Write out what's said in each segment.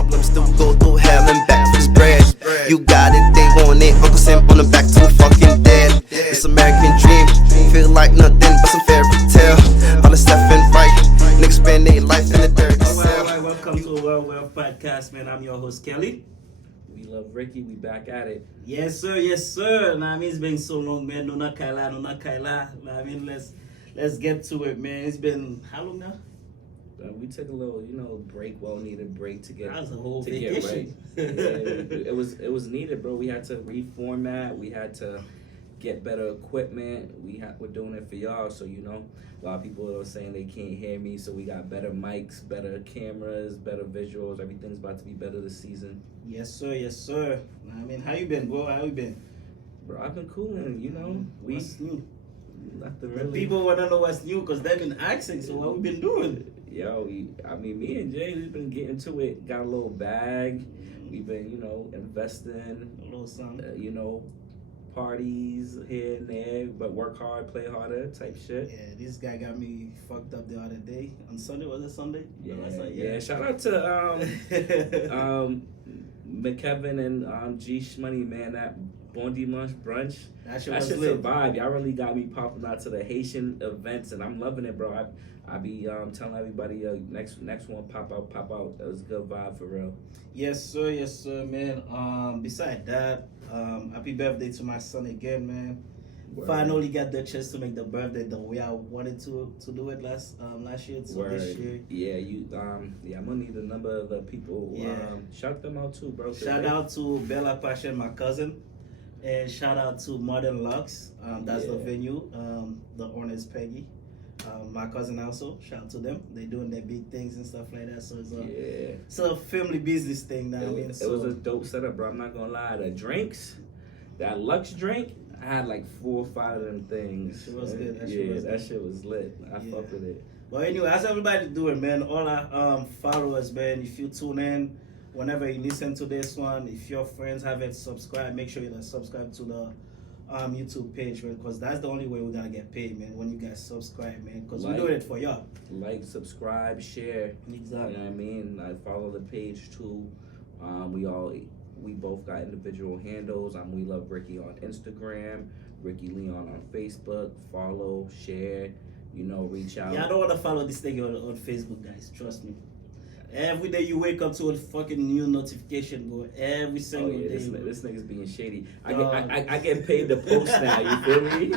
problems, still go through hell and back to spread. You got it, they want it. Uncle Sam on the back to fucking dead. This American dream, feel like nothing but some fairy tale. All the stuff and right, niggas spend their life in the dirty cell. Alright, welcome to a Well Podcast, man. I'm your host, Kelly. We love Ricky. We back at it. Yes, sir. Yes, sir. Nah, I mean, it's been so long, man. No, not Kaila. Nah, I mean, let's get to it, man. It's been how long now? We took a little, break, well-needed break to get That was a whole to get right. vacation. Yeah, it was needed, bro. We had to reformat. We had to get better equipment. We're doing it for y'all. So a lot of people are saying they can't hear me. So we got better mics, better cameras, better visuals. Everything's about to be better this season. Yes, sir. Yes, sir. Nah, I mean, how you been, bro? How you been? Bro, I've been cooling. What's new? Nothing The really. people want to know what's new because they've been asking. So what we been doing? Yo, me and Jay, we've been getting to it. Got a little bag. We've been, investing. A little something. Parties here and there, but work hard, play harder, type shit. Yeah, this guy got me fucked up the other day on Sunday. Was it Sunday? Yeah, No, last night, yeah. Shout out to McKevin and G Shmoney, man. That Bondi Munch brunch. That shit That was shit lit. survived. Y'all really got me popping out to the Haitian events, and I'm loving it, bro. I be telling everybody, next one pop out. It was a good vibe for real. Yes, sir, man. Beside that, happy birthday to my son again, man. Word. Finally got the chance to make the birthday the way I wanted to do it last year. So Word. this year, Yeah, I'm gonna need the number of the people. Yeah. Shout them out too, bro. shout out to Bella Passion, my cousin, and shout out to Modern Lux. That's the Yeah. venue. The owner is Peggy. My cousin also. Shout out to them. They doing their big things and stuff like that. So it's a family business thing now. It was a dope setup, bro. I'm not gonna lie. The drinks, that Lux drink, I had like 4 or 5 of them things. That shit was good. That shit was lit. I fuck with it. But anyway, how's everybody doing, man? All our followers, man. If you tune in, whenever you listen to this one, if your friends haven't subscribed, make sure you subscribe to the YouTube page, man. Because that's the only way we're gonna get paid, man. When you guys subscribe, man. Because we're doing it for y'all. Like, subscribe, share. Exactly. You know what I mean? I follow the page too. We both got individual handles. We Love Ricky on Instagram, Ricky Leon on Facebook. Follow, share, reach out. Yeah, I don't want to follow this thing on Facebook, guys. Trust me. Every day you wake up to a fucking new notification, bro. Every single day. This nigga's being shady. I get paid to post now. You feel me?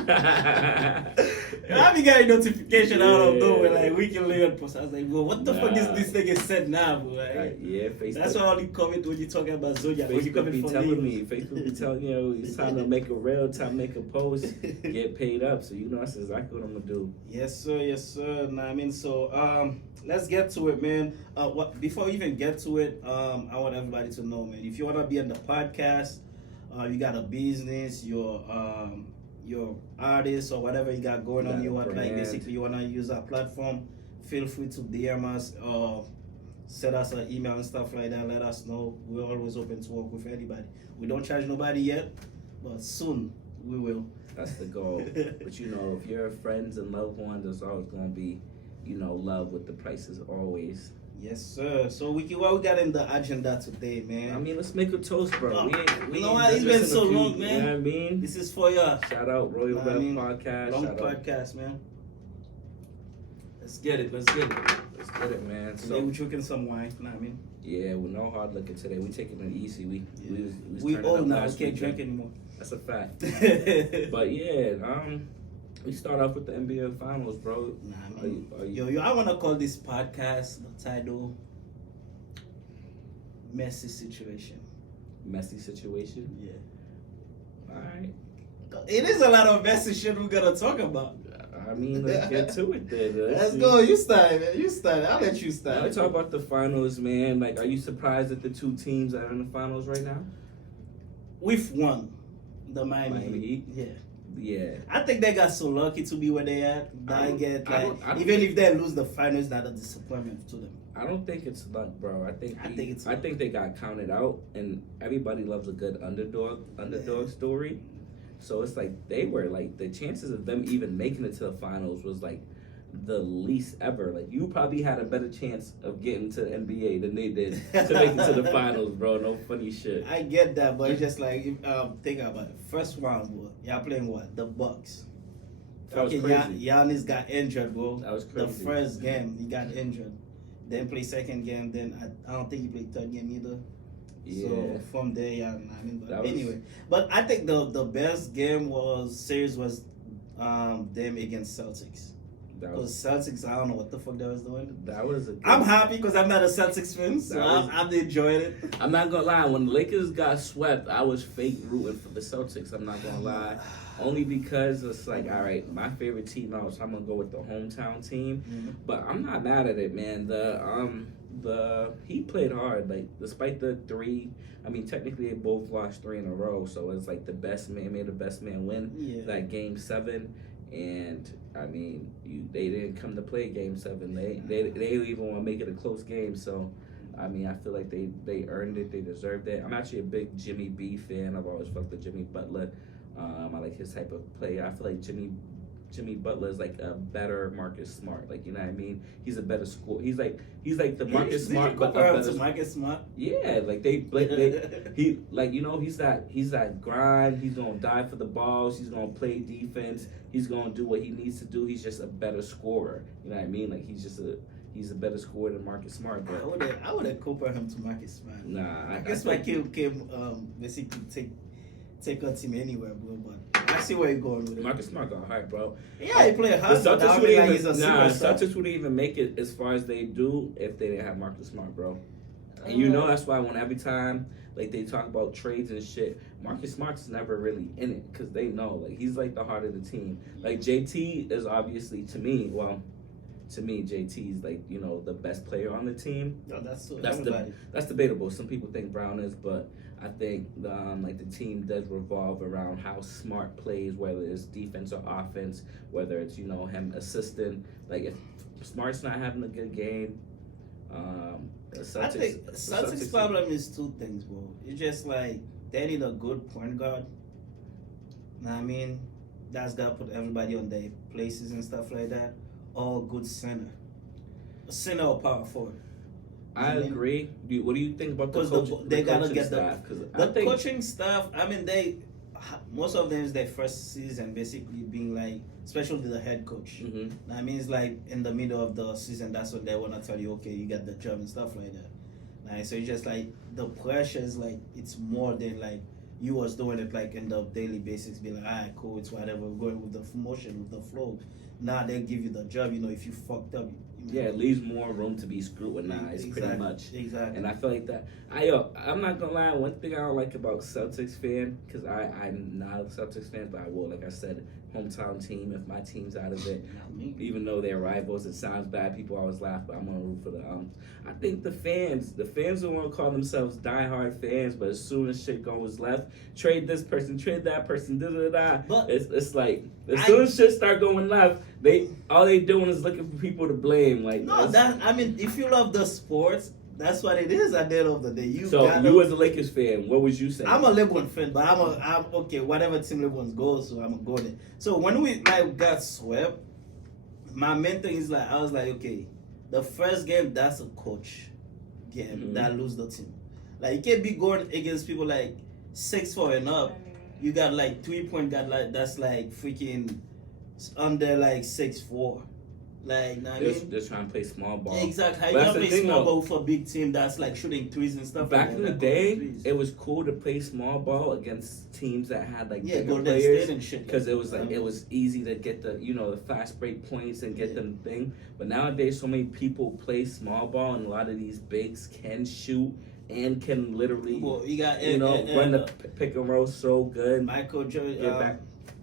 I be getting notification out of nowhere, like Weekend Leon post. I was like, bro, what the fuck is this nigga said now, bro? Like, Yeah, Facebook. that's why I only comment when you talking about Zodiac. When you Facebook coming be for telling me. me. Facebook be telling it's time to make a reel, time to make a post, get paid up. So that's exactly what I'm gonna do. Yes, sir. Nah, I mean, so let's get to it, man. Before we even get to it, I want everybody to know, man. If you wanna be on the podcast, you got a business, your artist or whatever you got going on, you want basically you wanna use our platform, feel free to DM us or send us an email and stuff like that. Let us know. We're always open to work with anybody. We don't charge nobody yet, but soon we will. That's the goal. But if your friends and loved ones, there's always gonna be, love with the prices always. Yes, sir. So, Wiki, what we got in the agenda today, man? Let's make a toast, bro. You know what? It's been so long, man. You know what I mean? This is for y'all. Shout out Royal Rev Podcast. Long Shout out. podcast, man. Let's get it, Let's get it, man. Today we're drinking some wine, you know what I mean? Yeah, with no hard liquor today. We taking it easy. We We old now, we can't drink anymore. That's a fact. But yeah, we start off with the NBA Finals, bro. Nah, I mean, yo, I want to call this podcast the title Messy Situation. Messy situation? Yeah. Alright. It is a lot of messy shit we're going to talk about. Let's get to it then. Let's go. You start, man. You start. I'll let you start. Let's talk about the finals, man. Like, are you surprised that the 2 teams that are in the finals right now? We've won the Miami Heat? Yeah. Yeah. I think they got so lucky to be where they at. Even if they lose the finals, not a disappointment to them. I don't think it's luck, bro. I think it's I think they got counted out, and everybody loves a good underdog story. So it's like they were like the chances of them even making it to the finals was like the least ever. Like, you probably had a better chance of getting to the NBA than they did to make it to the finals, bro. No funny shit. I get that, but it's just like think about it. First round, bro. Y'all playing what? The Bucks. That was Fucking crazy. Giannis got injured, bro. That was The crazy. first game he got injured. Then play second game. Then I don't think he played third game either. Yeah. So from there, yeah, I mean, but That was- anyway. But I think the best game series was them against Celtics. That was Because Celtics, I don't know what the fuck they was doing. a good, I'm happy because I'm not a Celtics fan, so That was- I'm enjoying it. I'm not gonna lie, when the Lakers got swept, I was fake rooting for the Celtics. I'm not gonna lie. Only because it's like, all right, my favorite team out, so I'm gonna go with the hometown team. Mhm. But I'm not mad at it, man. The he played hard. Like, despite the three, I mean, technically they both lost 3 in a row, so it's like the best man made the best man win. Yeah. That game 7, and I mean, they didn't come to play game 7. They even want to make it a close game. So, I mean, I feel like they earned it. They deserved it. I'm actually a big Jimmy B fan. I've always fucked with Jimmy Butler. I like his type of play. I feel like Jimmy Butler is like a better Marcus Smart. Like, you know what I mean? He's a better scorer. He's like the Marcus Smart, but a compare him better. to Marcus Smart. Yeah, like he like, you know, he's that grind. He's gonna die for the balls. He's gonna play defense. He's gonna do what he needs to do. He's just a better scorer. You know what I mean? Like, he's a better scorer than Marcus Smart. But I would have compared him to Marcus Smart. nah, Marcus Smart came basically take a team anywhere, bro. But I see where you're going with it. Marcus Smart got hype, bro. Yeah, he played The hard, but I Celtics mean, wouldn't like he's a even superstar. Celtics wouldn't even make it as far as they do if they didn't have Marcus Smart, bro. And you know that's why when every time like they talk about trades and shit, Marcus Smart's never really in it because they know like he's like the heart of the team. Like JT is obviously to me JT is like, you know, the best player on the team. No, that's That's That's debatable. Some people think Brown is, but I think like the team does revolve around how Smart plays, whether it's defense or offense, whether it's, you know, him assisting. Like if Smart's not having a good game, the Celtics, I think the Celtics' problem is 2 things, bro. It's just like they need a good point guard. Know what I mean? That's gotta put everybody on their places and stuff like that. Or a good center. A center or power forward. I agree. What do you think about the Because coach? they the gotta coaching get staff? the coaching staff. I mean, most of them is their first season, basically being like, especially the head coach. Mm-hmm. I mean, it's like in the middle of the season, that's when they wanna tell you, okay, you got the job and stuff like that. Like, so it's just like the pressure is like it's more than like you was doing it like in the daily basis, be like, alright, cool, it's whatever, we're going with the motion, with the flow. Now they give you the job, you know, if you fucked up. Yeah, it leaves more room to be scrutinized, pretty much. Exactly. And I feel like that. I'm not gonna lie. One thing I don't like about Celtics fan, because I'm not a Celtics fan, but I will, like I said, hometown team. If my team's out of it, even though they're rivals, it sounds bad. People always laugh, but I'm gonna root for the. I think the fans don't want to call themselves diehard fans, but as soon as shit goes left, trade this person, trade that person, da da da. But it's like as soon as shit start going left, all they doing is looking for people to blame. Like, no, I mean, if you love the sports, that's what it is at the end of the day. You as a Lakers fan, what was you saying? I'm a LeBron fan, but I'm okay. Whatever team LeBron goes to, I'm gonna go there. So when we like got swept, my main thing is like I was like, okay, the first game that's a coach game that lose the team. Like you can't be going against people like 6-4 and up. You got like 3-point guy like that's like freaking under like 6'4". Like, nah, they're trying to play small ball. Exactly. How you But gonna that's the play thing, small though. ball for a big team that's like shooting threes and stuff? Back like in the that, day, threes. it was cool to play small ball against teams that had like bigger Golden players, State and shit. because it was like it was easy to get the fast break points and get them thing. But nowadays, so many people play small ball, and a lot of these bigs can shoot and can literally Well, you got run the pick and roll so good. Michael Get back.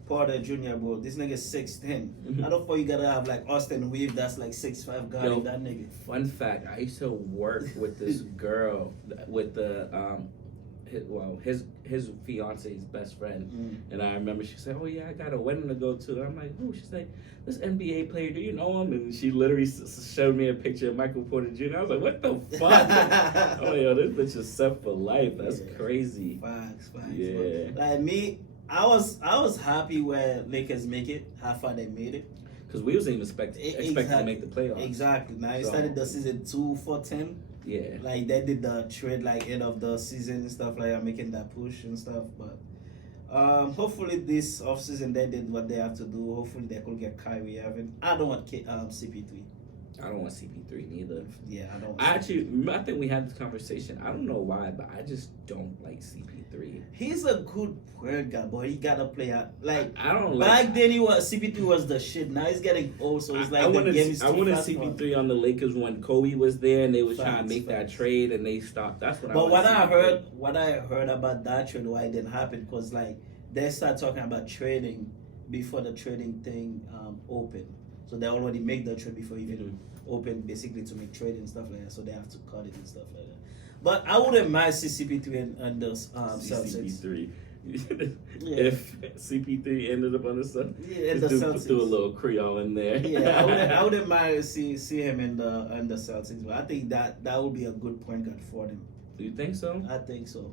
Porter Jr., bro. This nigga's 6'10". Mhm. I don't think you gotta have like Austin Reeves that's like 6'5" guarding that nigga. Fun fact: I used to work with this girl with the his fiance's best friend, and I remember she said, "Oh yeah, I got a wedding to go to." And I'm like, "Who?" She's like, "This NBA player. Do you know him?" And she literally showed me a picture of Michael Porter Jr. I was like, "What the fuck?" Oh yo, this bitch is set for life. That's crazy. Facts. Yeah. Like me, I was happy where Lakers make it. How far they made it. because we wasn't even expected to make the playoffs. Exactly. Now he So- started the season 2-10. Yeah. Like they did the trade like end of the season and stuff like that, making that push and stuff. But hopefully this offseason they did what they have to do. Hopefully they could get Kyrie Irving. I don't want CP3. I don't want CP3 neither. Yeah, I don't. Want I think we had this conversation. I don't know why, but I just don't like CP3. He's a good point guy, but he gotta play out like. I don't like. Back then, CP3 was the shit. Now he's getting old, so it's like I the wanted, game is too I wanted fast for him. CP3 on the Lakers when Kobe was there, and they was trying to Facts, make that facts. trade, and they stopped. That's what. But I wanted what I heard about that trade, why it didn't happen, because like they start talking about trading before the trading thing opened. So they already make the trade before even open, basically to make trade and stuff like that. So they have to cut it and stuff like that. But I wouldn't mind CP3 and the Celtics. CP3. Yeah. If CP3 ended up on the Suns, Yeah, and the threw Celtics. a little Creole in there. Yeah, I wouldn't mind see him in the Celtics, but I think that would be a good point guard for them. Do you think so? I think so.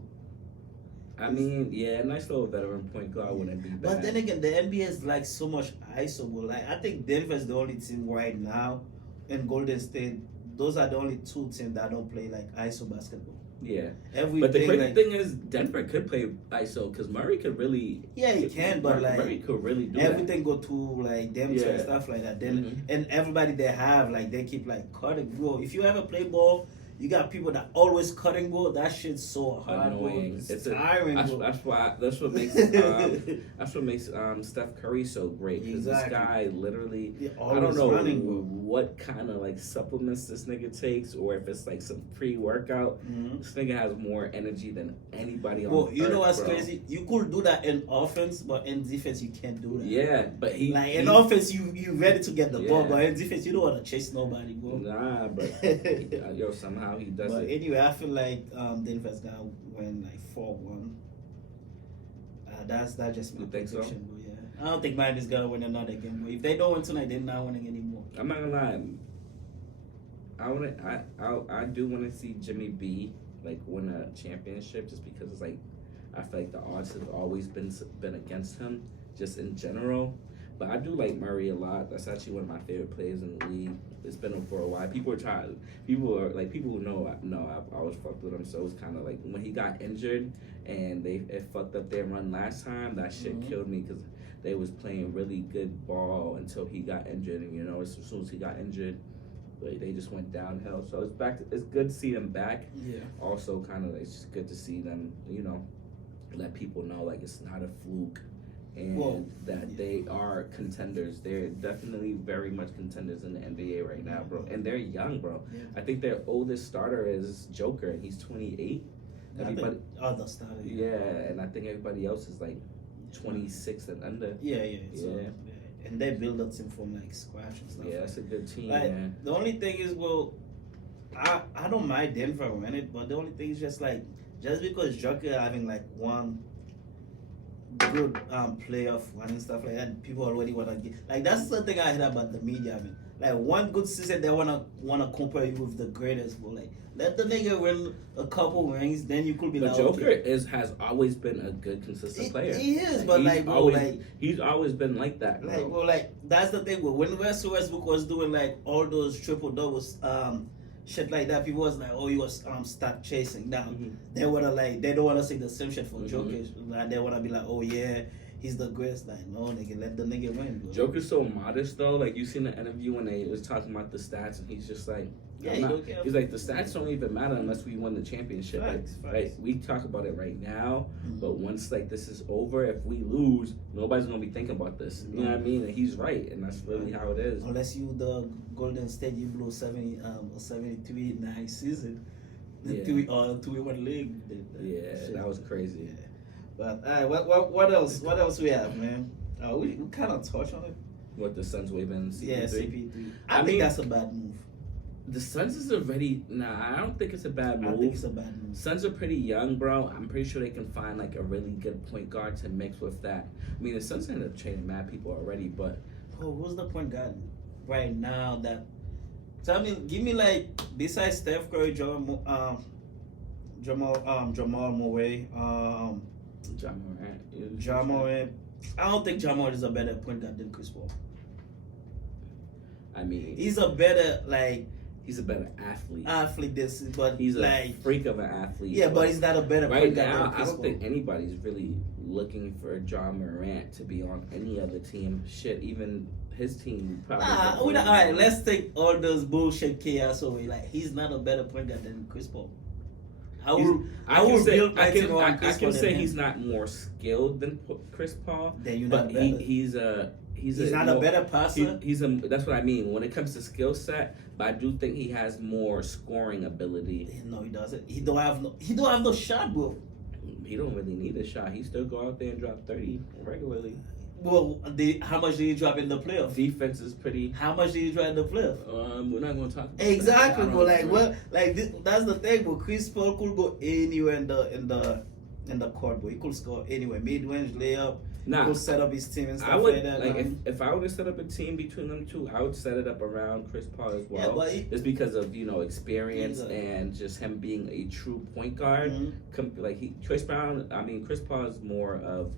I mean, yeah, a nice little veteran point guard wouldn't be bad. But then again, the NBA is like so much ISO. Like I think Denver's the only team right now, and Golden State. Those are the only two teams that don't play like ISO basketball. Yeah. Everything. But the crazy like, thing is, Denver could play ISO because Murray could really. yeah, he can, but like Murray could really do everything go to like them two and Yeah. stuff like that. Then Mhm. and everybody they have like they keep like cutting, bro. If you ever play ball, you got people that always cutting ball. That shit's so that. hard, bro. Annoying. It's tiring, bro. That's what makes Steph Curry so great because Exactly. this guy literally. Yeah, I don't always know running, bro. what kind of like supplements this nigga takes, or if it's like some pre-workout. Mhm. This nigga has more energy than anybody on Well, you earth, know what's bro. crazy? You could do that in offense, but in defense you can't do that. Yeah, but Like in offense, you ready to get the ball, Yeah. but in defense you don't want to chase nobody, bro. Nah, but yo, somehow he does But it. anyway, I feel like Denver's gonna win like 4-1. That's just my You think so? prediction, bro. Yeah, I don't think Miami's gonna win another game. Bro. If they don't win tonight, they're not winning anymore. I'm not gonna lie. I do want to see Jimmy B like win a championship just because it's like I feel like the odds have always been against him just in general. But I do like Murray a lot. That's actually one of my favorite players in the league. It's been him for a while. People who know I always fucked with him. So it's kind of like when he got injured and it fucked up their run last time. That shit killed me because they was playing really good ball until he got injured. And as soon as he got injured, they just went downhill. So it's back. It's good to see them back. Yeah. Also, kind of it's just good to see them. Let people know like it's not a fluke. And that they are contenders. They're definitely very much contenders in the NBA right now, bro. And they're young, bro. Yeah. I think their oldest starter is Joker, and he's 28. Everybody, the starter. yeah, and I think everybody else is like 26 and under. Yeah. So, Yeah. yeah. And they build a team from like scratch and stuff. Yeah, like that's a good team, Like, man. the only thing is, I don't mind Denver winning, but the only thing is just because Joker having like one good playoff run and stuff like that, people already wanna get like that's the thing I heard about the media. I mean, like one good season they wanna compare you with the greatest, but like let the nigga win a couple rings, then you could be But like, Joker okay. has always been a good, consistent player. He is, but He's like, bro, always, like. he's always been like that, bro. Like, bro, like that's the thing. Bro. When Russell Westbrook was doing like all those triple doubles, shit like that, people was like, "Oh, you was start chasing." Now they wanna they don't wanna say the same shit for Joker. Like they wanna be like, "Oh yeah, he's the greatest." Like, no, nigga, let the nigga win, bro. Joker's so modest though. Like you seen the interview when they was talking about the stats, and he's just like, Yeah, I'm he not- don't care. he's like, the stats don't even matter unless we win the championship. Facts. Like we talk about it right now, but once like this is over, if we lose, nobody's gonna be thinking about this. You know what I mean? And he's right, and that's really how it is. Unless you the Golden State, you blew 73-9 season, the Yeah. 2-1 league. Yeah, Shit. that was crazy. Yeah. But what else? What else we have, man? We kind of touched on it. What the Suns waving CP3? Yeah, CP3. I I think mean- that's a bad move. The Suns is already I don't think it's a bad move. I think it's a bad move. Suns are pretty young, bro. I'm pretty sure they can find like a really good point guard to mix with that. I mean, the Suns ended up trading mad people already, but Oh, who's the point guard right now that? Tell me, give me like besides Steph Curry, Jamal Murray, John Morant. Ja Morant. I don't think Ja Morant is a better point guard than Chris Paul. I mean, He's a better he's a better athlete. athlete this, but He's a like freak of an athlete. yeah, but he's not a better right point guard now, than I Chris don't Paul. think anybody's really looking for John Morant to be on any other team. Shit, even his team probably. Nah, all right, let's take all those bullshit chaos away. Like he's not a better point guard than Chris Paul. I will build my team around Chris I Paul can say than he's him. not more skilled than Chris Paul, Then you're but not better. he's He's not a better passer. He's a. That's what I mean when it comes to skill set. But I do think he has more scoring ability. No, he doesn't. He don't have no shot, bro. He don't really need a shot. He still go out there and drop 30 regularly. Well, how much did he drop in the playoffs? Defense is pretty. How much did he drop in the playoffs? We're not going to talk about Exactly, that. bro. Like what? Like that's the thing, bro. Chris Paul could go anywhere in the court, bro. He could score anywhere, mid-range layup. Nah, He could set up his team and stuff I would like that. like if I were to set up a team between them two, I would set it up around Chris Paul as well. Yeah, but just because of experience He's a- and just him being a true point guard. Mhm. Chris Paul is more of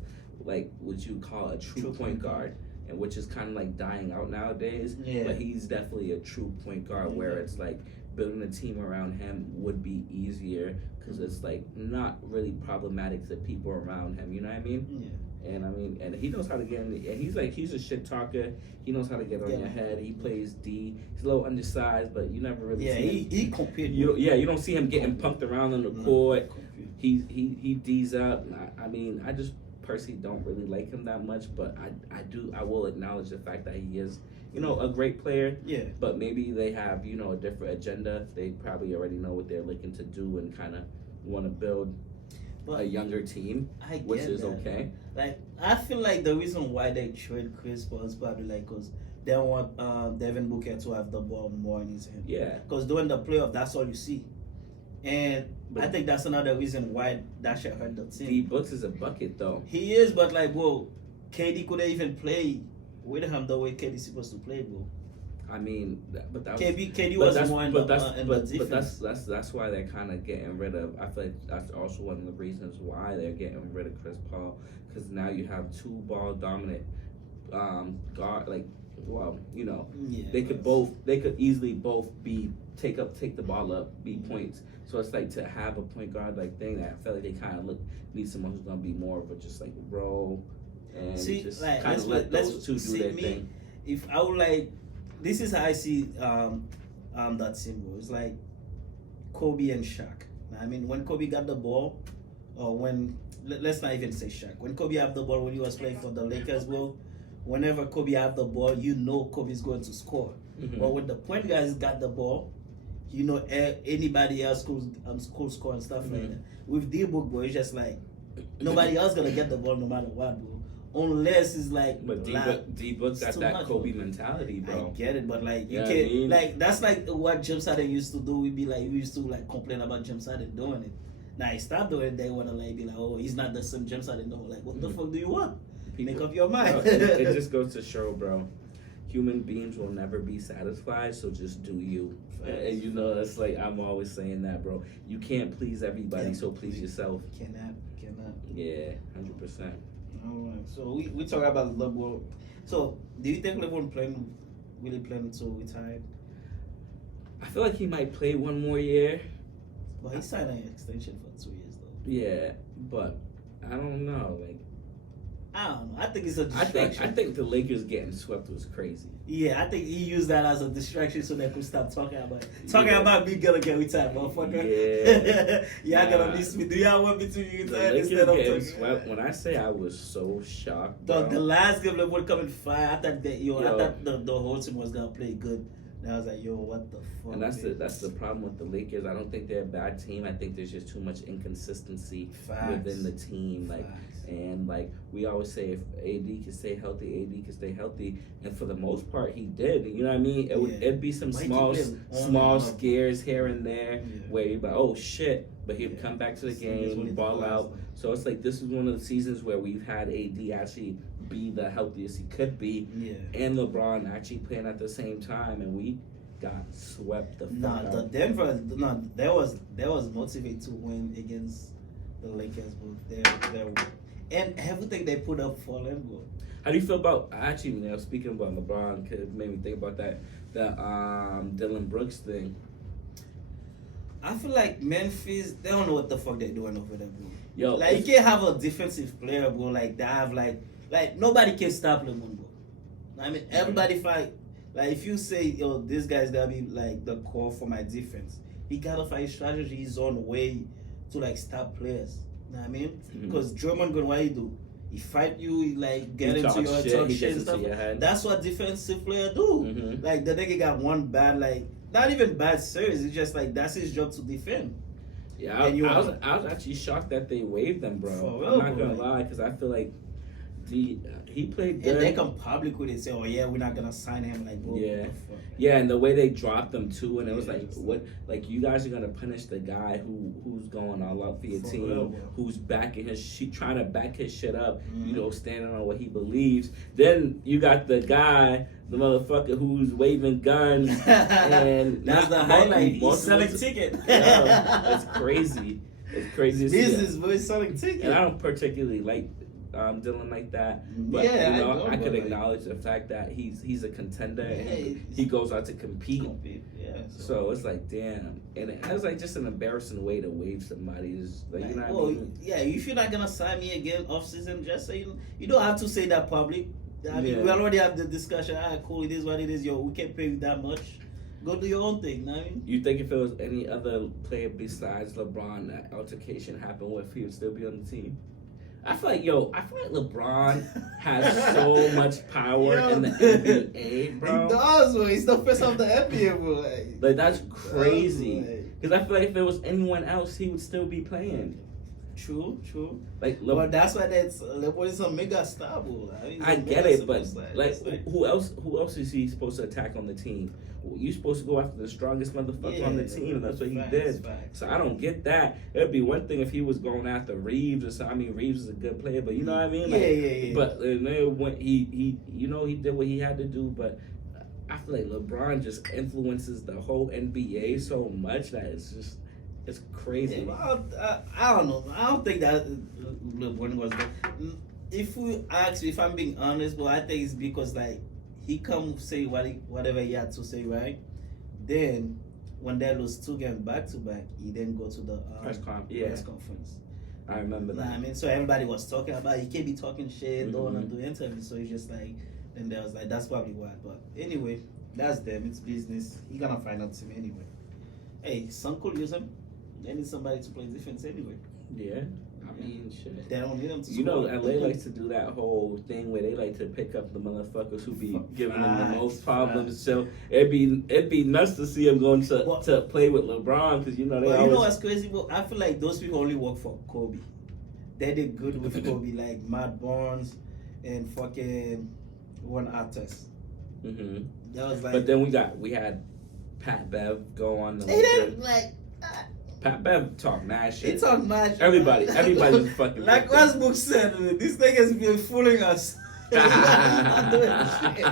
like what you call a true point guard, and which is kind of like dying out nowadays. Yeah. But he's definitely a true point guard where it's like building a team around him would be easier because it's like not really problematic to people around him. You know what I mean? Yeah. And I mean, and he knows how to get in. And he's a shit talker. He knows how to get on Yeah. your head. He plays D. He's a little undersized, but you never really Yeah, see him. he competed. You don't see him getting punked around on the No, court. compete. He D's up. I mean, I just personally don't really like him that much, but I will acknowledge the fact that he is, a great player. Yeah. But maybe they have, a different agenda. They probably already know what they're looking to do and kind of want to build But a younger team, I get which is that. okay. Like I feel like the reason why they trade Chris Paul is probably like because they want Devin Booker to have the ball more in his hand. Yeah. Because during the playoff, that's all you see, and But- I think that's another reason why that should hurt the team. D Books is a bucket though. He is, but like, bro, KD couldn't even play with him the way KD's supposed to play, bro. I mean, but that was, KD but was that's, more in but the that's, in but, the but defense. that's why they're kind of getting rid of. I feel like that's also one of the reasons why they're getting rid of Chris Paul, because now you have two ball dominant guard. Like, well, Yeah, they could easily both take the ball up, be points. So it's like to have a point guard like thing that I feel like they kind of need someone who's gonna be more of a just like role and See, just like, kind of let those two do see their me, thing. If I would like, this is how I see that symbol. It's like Kobe and Shaq. I mean, when Kobe got the ball, or when let's not even say Shaq. When Kobe had the ball when he was playing for the Lakers, bro. Whenever Kobe had the ball, Kobe's going to score. Mhm. But when the point guys got the ball, anybody else could score and stuff like Mhm. that. With D-Book, bro, it's just like nobody else gonna get the ball no matter what, bro. Unless it's like, But D Book it's got too that much, Kobe bro. mentality, bro. I get it, but like you Yeah, can't I mean- like that's like what James Harden used to do. We used to like complain about James Harden doing it. Now he stopped doing it. They wanna like be like, oh, he's not the same James Harden. No, like what the Mhm. fuck do you want? People- Make up your mind. Bro, it just goes to show, bro. Human beings will never be satisfied, so just do you. And it's like I'm always saying that, bro. You can't please everybody, Yeah. so please yourself. cannot. Yeah, 100%. Alright, so we talk about LeBron. So do you think LeBron really planning to retire? I feel like he might play one more year. But he signed an extension for 2 years though. Yeah, but I don't know. Like, I don't know. I think it's a I distraction. think the Lakers getting swept was crazy. Yeah, I think he used that as a distraction so they could stop talking about it. Talking Yeah. about me gonna get retired, motherfucker. Yeah. Y'all gonna Nah. miss me. Do y'all want me to be The retired Lakers instead of getting talking? swept. When I say I was so shocked, The bro. last game LeBron coming fire. I thought that Yo. I thought the whole team was gonna play good. And I was like, yo, what the fuck? And man? that's the problem with the Lakers. I don't think they're a bad team. I think there's just too much inconsistency Facts. within the team. Like, Facts. and like we always say, if AD can stay healthy, AD can stay healthy. And for the most part, he did. You know what I mean? It'd be some But he small keep playing on small and off. scares here and there Yeah. where you're like, oh shit. But he'd Yeah. come back to the This is what he game, ball does. out. So it's like this is one of the seasons where we've had AD actually be the healthiest he could be, Yeah. and LeBron actually playing at the same time, and we got swept the fuck Nah, out. the Denver. No, they was motivated to win against the Lakers. But and everything they put up for them, bro. How do you feel about actually? You know, speaking about LeBron, cause it made me think about that Dylan Brooks thing. I feel like Memphis, they don't know what the fuck they're doing over there, bro. Yo, Like you can't have a defensive player, bro. Like they have like nobody can stop LeBron, bro. I mean, everybody fight. Like if you say, yo, this guy's gotta be like the core for my defense, he gotta find strategy his own way to like stop players. You know what I mean? Because Drummond, what he do? He fight you, he like get He into talk your shit, talk he shit gets and stuff. into your head. That's what defensive player do. Mhm. Like the nigga got one bad, like not even bad series. It's just like that's his job to defend. Yeah, And you I was want- actually shocked that they waived them, bro. For I'm real, not gonna bro. lie, because I feel like he played good. And they come public with it and say, oh yeah, we're not gonna sign him. Like, bro, Yeah. what the fuck? Yeah, and the way they dropped them too, and it was Yeah, like, it's- what? Like you guys are gonna punish the guy who's going all out for your For team, real, bro. who's backing his shit, trying to back his shit up, you Mhm. know, standing on what he believes. Then you got the guy, the motherfucker who's waving guns, and That's the not- highlight. He's multiple- selling ticket. Yeah, it's crazy. It's crazy to see that. Business, boy, selling ticket. And I don't particularly like Dylan like that, but Yeah, you know, I know, I could but, like- acknowledge the fact that he's a contender Yeah, and he's- he goes out to compete. Yeah. So it's like, damn, and it was like just an embarrassing way to wave somebody. Is like, you know what I well, mean? yeah, if you're not gonna sign me again off season, just say you don't have to say that public. I mean, Yeah. we already have the discussion. Cool, it is what it is. Yo, we can't pay you that much. Go do your own thing. Know what I mean? You think if it was any other player besides LeBron that altercation happened with, he would still be on the team? I feel like LeBron has so much power Yo, in the NBA, bro. He does, bro. He's the face of the NBA, bro. Like that's crazy. Like, Because I feel like if it was anyone else, he would still be playing. True. Like But that's why LeBron is a mega star, bro. He's a I get mega it, but superstar. like, It's who else is he supposed to attack on the team? Well, you supposed to go after the strongest motherfucker on the team, and that's what he facts, did. facts. So I don't get that. It'd be one thing if he was going after Reeves or something. I mean, Reeves is a good player, but you know what I mean? Like, Yeah. But then when he you know, he did what he had to do, but I feel like LeBron just influences the whole NBA so much that it's crazy. Yeah, but I don't know. I don't think that LeBron was good. If we ask, if I'm being honest, but I think it's because like he come say whatever he had to say, right? Then when they lose 2 games back to back, he then go to the Press conference. I remember Nah, that. I mean, so everybody was talking about he can't be talking shit, don't want Mhm. to do interviews. So he's just like, then there was like that's probably why. But anyway, that's them. It's business. He gonna find out him anyway. Hey, some could use him. They need somebody to play defense anyway. Yeah, I mean, shit. They don't need him to You know, score. LA likes to do that whole thing where they like to pick up the motherfuckers who be giving them the Facts, most problems. facts. So it'd be nuts to see him going Well- to play with LeBron because you know they But you always. know what's crazy, bro? I feel like those people only work for Kobe. They did good with Kobe, like Matt Barnes and fucking one artist. Mhm. That was like. But then we had Pat Bev go on the. He didn't like. Pat Bev talk mad shit. It's on match. Everybody's fucking. Like Westbrook said, this thing has been fooling us. Not doing shit.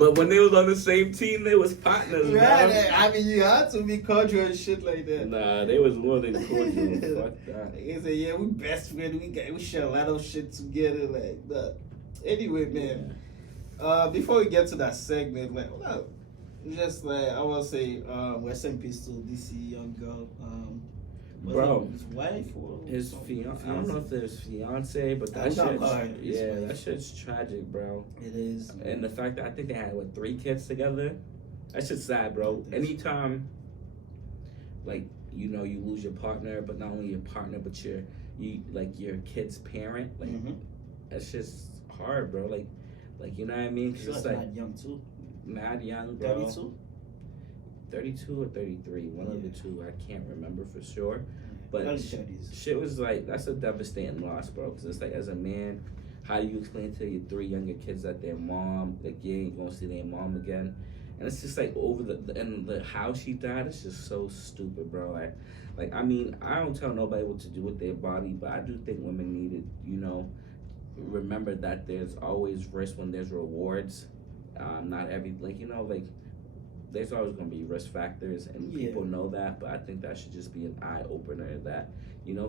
But when they was on the same team, they was partners, Right, man. I mean, you had to be cordial and shit like that. Nah, they was more than cordial. Fuck that. He said, "Yeah, we best friends. We share a lot of shit together like that." Anyway, man. Before we get to that segment, like, well, just like I will say, rest in peace to DC young girl. Was Bro. it his wife or His something? fiance, I don't know if it was fiance, but I that don't shit's, know. His yeah, wife. that shit's tragic, bro. It is. And the fact that I think they had 3 kids together, that shit's sad, bro. Anytime, like, you know, you lose your partner, but not only your partner, but your your kid's parent, like that's just hard, bro. Like you know what I mean? 'Cause She it's was like mad young too. mad young, bro. 32. 32 or 33, one of the two. I can't remember for sure. But Early 30s. shit was like, that's a devastating loss, bro. Because it's like, as a man, how do you explain to your 3 younger kids that their mom, like, you ain't gonna see their mom again? And it's just like over the how she died, it's just so stupid, bro. Like I mean, I don't tell nobody what to do with their body, but I do think women need to, you know, remember that there's always risk when there's rewards. Not every, like, you know, like, there's always going to be risk factors, and Yeah. people know that. But I think that should just be an eye opener. That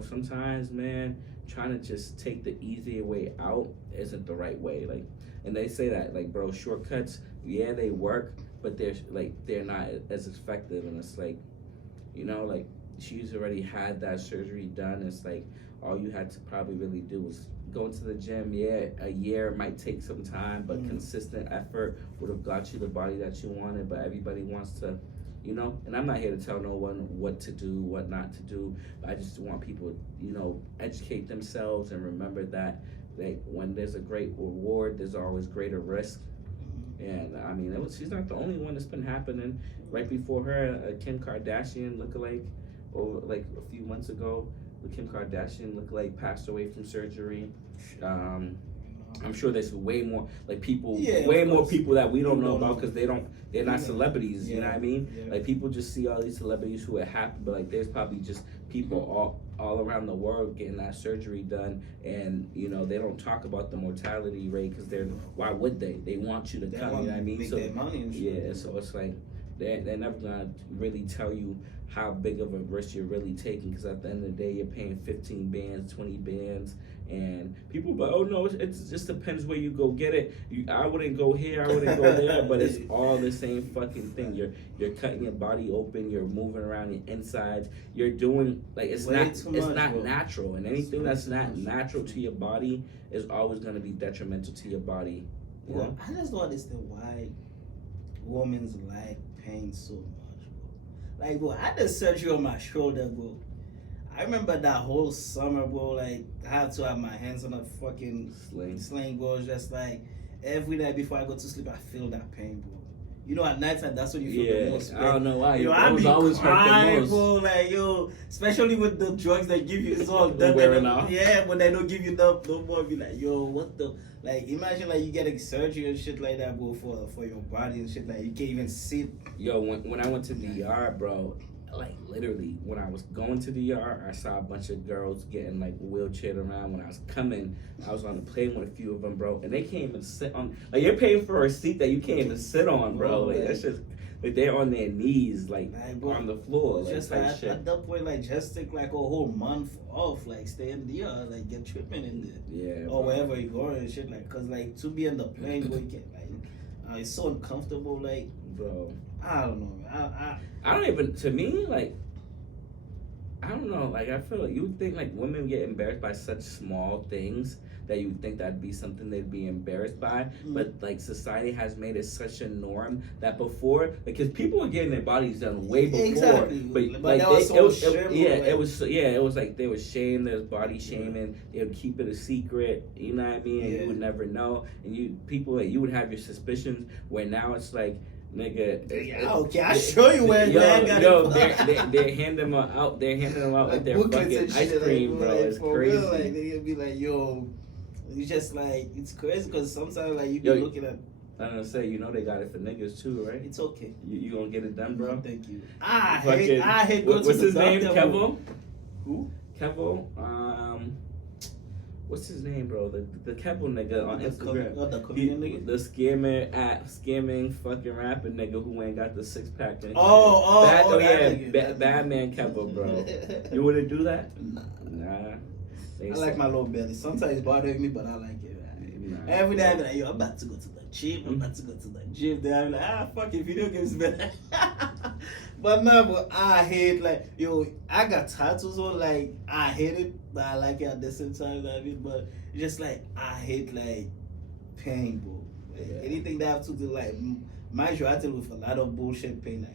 sometimes, man, trying to just take the easier way out isn't the right way. Like, and they say that, like, bro, shortcuts, yeah, they work, but they're not as effective. And it's like, like, she's already had that surgery done. It's like all you had to probably really do was go to the gym. Yeah, a year might take some time, but consistent effort would have got you the body that you wanted. But everybody wants to, and I'm not here to tell no one what to do, what not to do. But I just want people, educate themselves and remember that when there's a great reward, there's always greater risk. And I mean, she's not the only one that's been happening. Right before her, Kim Kardashian lookalike, like a few months ago, the Kim Kardashian lookalike passed away from surgery. I'm sure there's way more people, way more people that we don't know about because they're not celebrities. You know what I mean? Yeah. Like, people just see all these celebrities who it happened, but like there's probably just people all around the world getting that surgery done, and they don't talk about the mortality rate because why would they? They want you to come. You know what I mean? Make So their money and shit. yeah, so it's like they're never gonna really tell you how big of a risk you're really taking, because at the end of the day you're paying 15 bands, 20 bands, and people but oh no, it just depends where you go get it. I wouldn't go here, I wouldn't go there, but it's all the same fucking thing. You're cutting your body open, you're moving around your insides, you're doing it's not natural, and anything that's not natural to your body is always going to be detrimental to your body. Well, I just don't understand why women like pain so much, bro. Like, bro, I did surgery on my shoulder, bro. I remember that whole summer, bro. Like, I had to have my hands on a fucking sling, bro. Just like every night before I go to sleep, I feel that pain, bro. At night time, that's when you feel the most pain. I don't know why. I be always crying, hurt the most. bro. Like, especially with the drugs they give you, it's all done. Wearing out. Yeah, but they don't give you no more. Be like, what the? Like, imagine you getting surgery and shit like that, bro, for your body and shit. Like, you can't even sit. Yo, when I went to DR, bro, like literally when I was going to DR, I saw a bunch of girls getting wheelchaired around. When I was coming, I was on the plane with a few of them, bro, and they can't even sit on. Like, you're paying for a seat that you can't even sit on, bro. Like, that's just they're on their knees, bro, on the floor. Just at that point, just take a whole month off, stay in DR, get treatment in there. Yeah. Or wherever you go and shit, cause to be in the plane, bro, you can't, it's so uncomfortable, bro. I don't know. I don't even. To me, I don't know. I feel like you would think women get embarrassed by such small things that you would think that'd be something they'd be embarrassed by. But society has made it such a norm that before, because people were getting their bodies done way before. Exactly. But it was it was they were shamed. There's body shaming. They would keep it a secret. You know what I mean? And you would never know. And you would have your suspicions. Where now it's nigga. Okay, I'll show you where man got it. They're handing them out. They're handing them out with their fucking ice cream, bro. It's crazy. Real, they'll be like, yo, it's just it's crazy because sometimes you be looking at. I'm gonna say, they got it for niggas too, right? It's okay. You gonna get it done, bro? No, thank you. I hate going to what's the his name? doctor. Kevo? Who? Kevo. What's his name, bro? The Kevo nigga on Instagram. The comedian nigga? The scamming fucking rapper nigga who ain't got the 6-pack and bad man Kevo, bro. You wouldn't do that? Nah. I like my little belly. Sometimes it's bothering me, but I like it. Nah. Every day I be like, yo, I'm about to go to the gym. I'm about to go to the gym. Then I'm like, fucking video games better. But no, but I hate I got tattoos on, I hate it, but I like it at the same time. But just I hate pain, bro. Anything that I have to do, mind you, I deal with a lot of bullshit pain,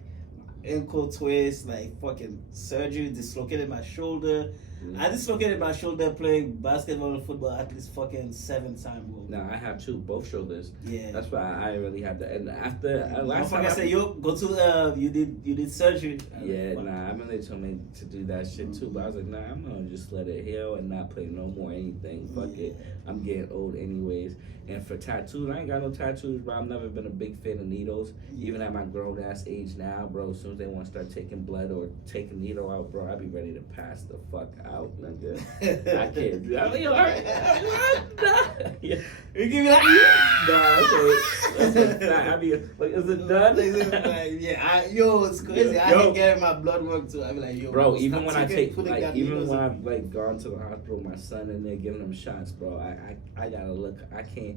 ankle twist, fucking surgery, dislocated my shoulder. I dislocated my shoulder playing basketball and football at least fucking 7 times, bro. No, I have both shoulders. Yeah. That's why I really had to. And after last time I said, yo, go to you did surgery. Yeah, I mean, they told me to do that shit too, but I was like, nah, I'm gonna just let it heal and not play no more anything. Fuck it. I'm getting old anyways. And for tattoos, I ain't got no tattoos, bro. I've never been a big fan of needles. Even at my grown ass age now, bro. As soon soon as they want to start taking blood or taking needle out, bro, I be ready to pass the fuck out, nigga. I can't. I'm like, yo, all right, yeah. You give me like, Nah, okay. That's a fact. I be like, is it done? It's crazy. I Yo. can get my blood work too. I be like, yo, Bro, stop even when I take, putting like, that even needles when in. I've like gone to the hospital with my son and they're giving him shots, bro, I gotta look. I can't.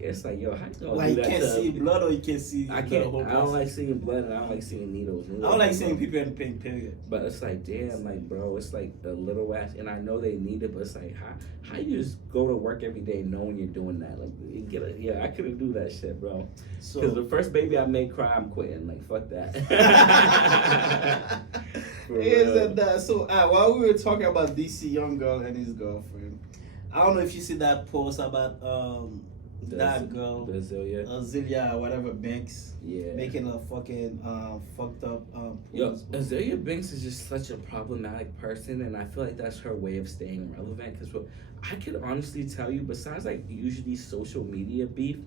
It's like, yo, how you gonna Why do you that can't to see blood or you can't see? I the can't. whole I don't process? like seeing blood and I don't like seeing needles. I don't like seeing people in pain. Period. But it's like, damn, like, bro, it's like a little ass, and I know they need it, but it's like, how you just go to work every day knowing you're doing that? Like, you get it? Yeah, I couldn't do that shit, bro. So Because the first baby I made cry, I'm quitting. Like, fuck that. For is real. that so? While we were talking about DC young girl and his girlfriend, I don't know if you see that post about that girl, The Azealia. Azealia, whatever Banks, Yeah. making a fucking fucked up Yo, post. Azealia Banks is just such a problematic person, and I feel like that's her way of staying relevant. Because I could honestly tell you, besides like usually social media beef,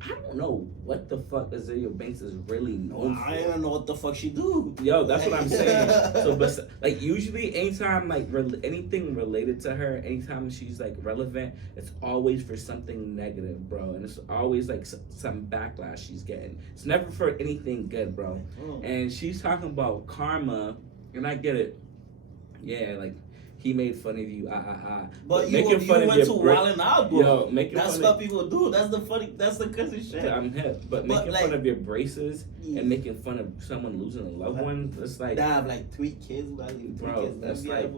I don't know what the fuck Azealia Banks is really known for. I don't know what the fuck she do. Yo, that's what I'm saying. So, but like usually, anytime like anything related to her, anytime she's like relevant, it's always for something negative, bro, and it's always like some backlash she's getting. It's never for anything good, bro. Oh. And she's talking about karma, and I get it. Yeah, like he made fun of you, But you making fun of went to your break- wilding out, bro. Yo, making That's fun what of- people do. That's the crazy shit. I'm hip, but But, making like- fun of your braces Yeah. and making fun of someone losing a loved one, it's like. They have like 3 kids, Bro, that's like-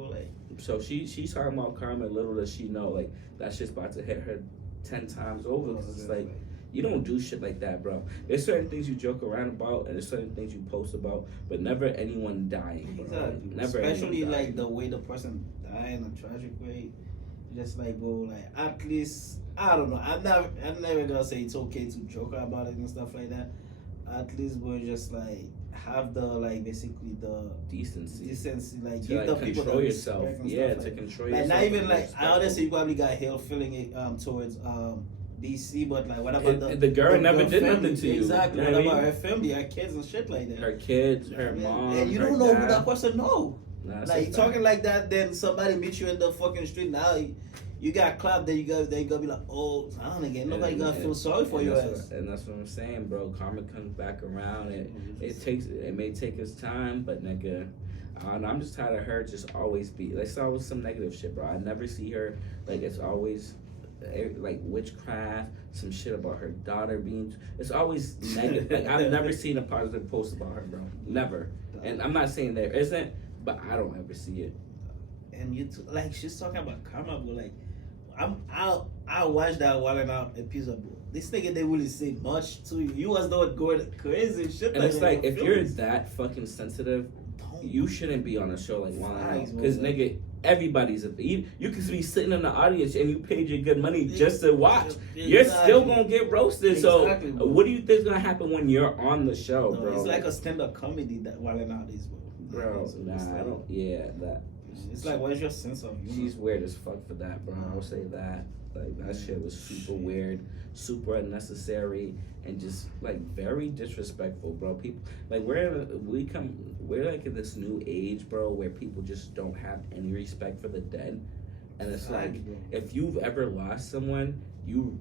So she's talking about karma. Little does she know, like that shit's about to hit her 10 times over. 'Cause it's like you don't do shit like that, bro. There's certain things you joke around about, and there's certain things you post about, but never anyone dying, bro. Exactly. Never Especially anyone like dying. the way the person died in a tragic way. Just like, bro, like at least I don't know. I'm never gonna say it's okay to joke about it and stuff like that. At least we're just like have the like basically the decency. like To give like the people control the yourself, respect and yeah. stuff To like control like yourself. not even and like respect I honestly people. you probably got hate feeling it towards DC, but like what about The girl never did family? nothing to you. Exactly. You know What what I about mean? her family, her kids and shit like that? Her kids, her Yeah. mom, and you her don't know dad. who that person know. Nah, that's Like a you fact. talking like that, then somebody meet you in the fucking street. Now you got clapped. Then you gonna be like, oh, I don't get nobody gonna feel sorry for and your that's ass. and that's what I'm saying, bro. Karma comes back around. It may take its time, but nigga, I'm just tired of her just always be. Like, it's always some negative shit, bro. I never see her like it's always like witchcraft, some shit about her daughter being. It's always negative. Like I've never seen a positive post about her, bro. Never. And I'm not saying there isn't, but I don't ever see it. And like she's talking about karma, but like I watched that Wildin' Out episode, bro. This nigga didn't really say much to you. You was the one going crazy and shit. And it's like, that. if you're that fucking sensitive, you shouldn't be on a show like Wild 'N Out. Because, nigga, everybody's you can be sitting in the audience and you paid your good money just to watch. You're still gonna get roasted. Exactly, So, bro. what do you think's gonna happen when you're on the show, No, bro? it's like a stand-up comedy that Wildin' Out is, bro. Bro, So nah, it's I like- don't. Yeah, that. It's like, what's your sense of humor? She's weird as fuck for that, bro. I will say that. Like, that shit was super weird, super unnecessary, and just like very disrespectful, bro. People like we're like in this new age, bro, where people just don't have any respect for the dead, and it's like if you've ever lost someone, you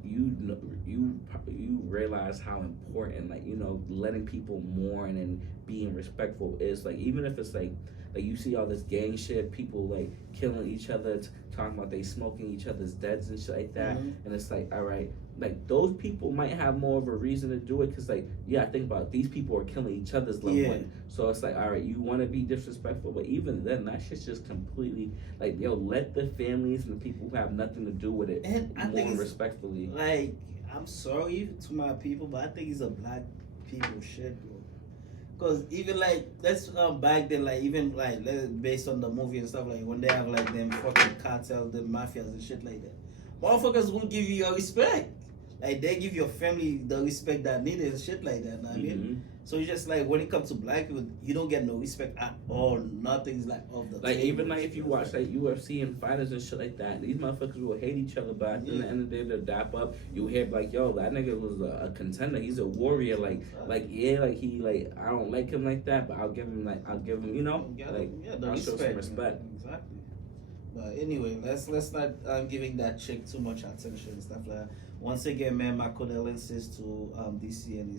realize how important letting people mourn and being respectful is. Like, even if it's like you see all this gang shit, people like killing each other, talking about they smoking each other's deads and shit like that, and it's like, all right, like those people might have more of a reason to do it, because like, yeah, I think about it, these people are killing each other's loved one, so it's like, all right, you want to be disrespectful, but even then, that shit's just completely like, yo, let the families and the people who have nothing to do with it And I think more it's, respectfully. like, I'm sorry to my people, but I think it's a black people shit, bro. Cause even like let's back then, like even like based on the movie and stuff, like when they have like them fucking cartels, the mafias and shit like that, motherfuckers won't give you your respect. Like they give your family the respect that needed and shit like that. Know what I mean, So it's just like when it comes to black people, you don't get no respect at all. Nothing's like off the Like table. even like if you watch like UFC and fighters and shit like that, these motherfuckers will hate each other, but at the end of the day they'll dap up. You hear like, yo, that nigga was a contender. He's a warrior. Like yeah, like he like I don't like him like that, but I'll give him you know like the I'll show some respect. Exactly. But anyway, let's not giving that chick too much attention and stuff like that. Once again, man, my condolences to DC and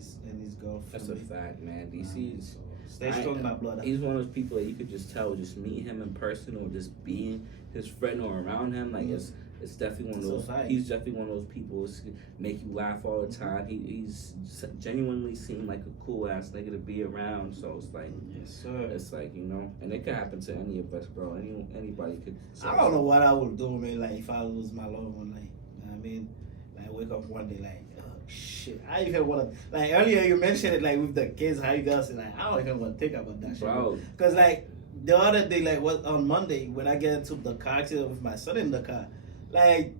his girlfriend. That's a fact, man. DC's stay strong, my brother. He's one of those people that you could just tell, just meet him in person or just being his friend or around him. Like it's definitely one of those. He's definitely one of those people who make you laugh all the time. He's genuinely seemed like a cool ass nigga to be around. So it's like, yes, sir. It's like, you know, and it could happen to any of us, bro. Anybody could. I don't know what I would do, man. Like if I lose my loved one, like you know what I mean, like wake up one day, like oh shit. I even want to like earlier you mentioned it, like with the kids, how you guys say like I don't even want to think about that shit, bro. Because like the other day, like what on Monday when I get into the car accident with my son in the car. Like,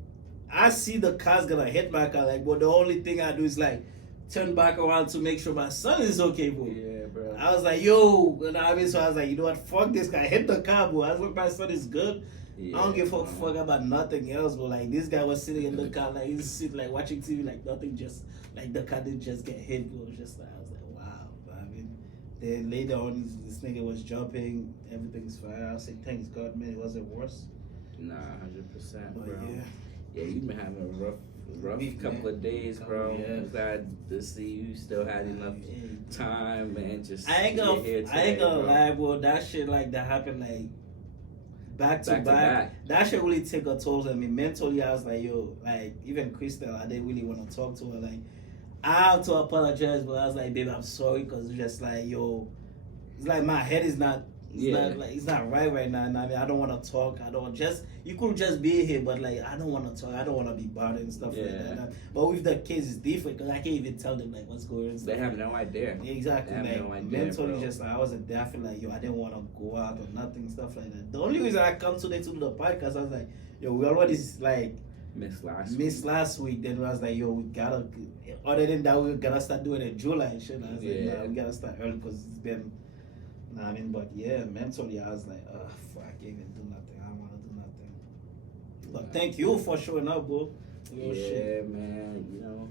I see the car's gonna hit my car, like, but the only thing I do is, like, turn back around to make sure my son is okay, bro. Yeah, bro. I was like, yo, you know what I mean? So I was like, you know what, fuck this guy, hit the car, bro. As long as my son is good, Yeah, I don't give a fuck about nothing else, bro. Like, this guy was sitting in the car, like, he's sitting, like, watching TV, like, nothing just, like, the car didn't just get hit, bro. It was just like, I was like, wow. But, I mean, then later on, this nigga was jumping, everything's fine. I was like, thanks God, man, it wasn't worse. Nah, 100%, bro. Yeah, you've been having a rough week, couple of days, bro. Yeah. I'm glad to see you still had enough time, man. Just I ain't gonna lie, bro. That shit like that happened like back to back. That shit really take a toll on me mentally. I was like, yo, like even Crystal, I didn't really want to talk to her. Like I have to apologize, but I was like, babe, I'm sorry, cause it's just like, yo, it's like my head is not. It's not right now. And I mean, I don't want to talk. You could just be here, but like, I don't want to talk. I don't want to be bothered and stuff like that. But with the kids, it's different because I can't even tell them like what's going on. They have no idea. Exactly. They have like no idea, mentally, bro. just like I wasn't there. I feel like yo, I didn't want to go out or nothing, stuff like that. The only reason I come today to do the podcast, I was like, yo, we already like missed last week. Then I was like, yo, we gotta. Other than that, we gotta start doing it in July and shit. I was like, nah, we gotta start early because it's been. Nah, I mean, but yeah, mentally, I was like, fuck, I can't even do nothing. I don't want to do nothing. But thank you for showing up, bro. Shit. Man, you know.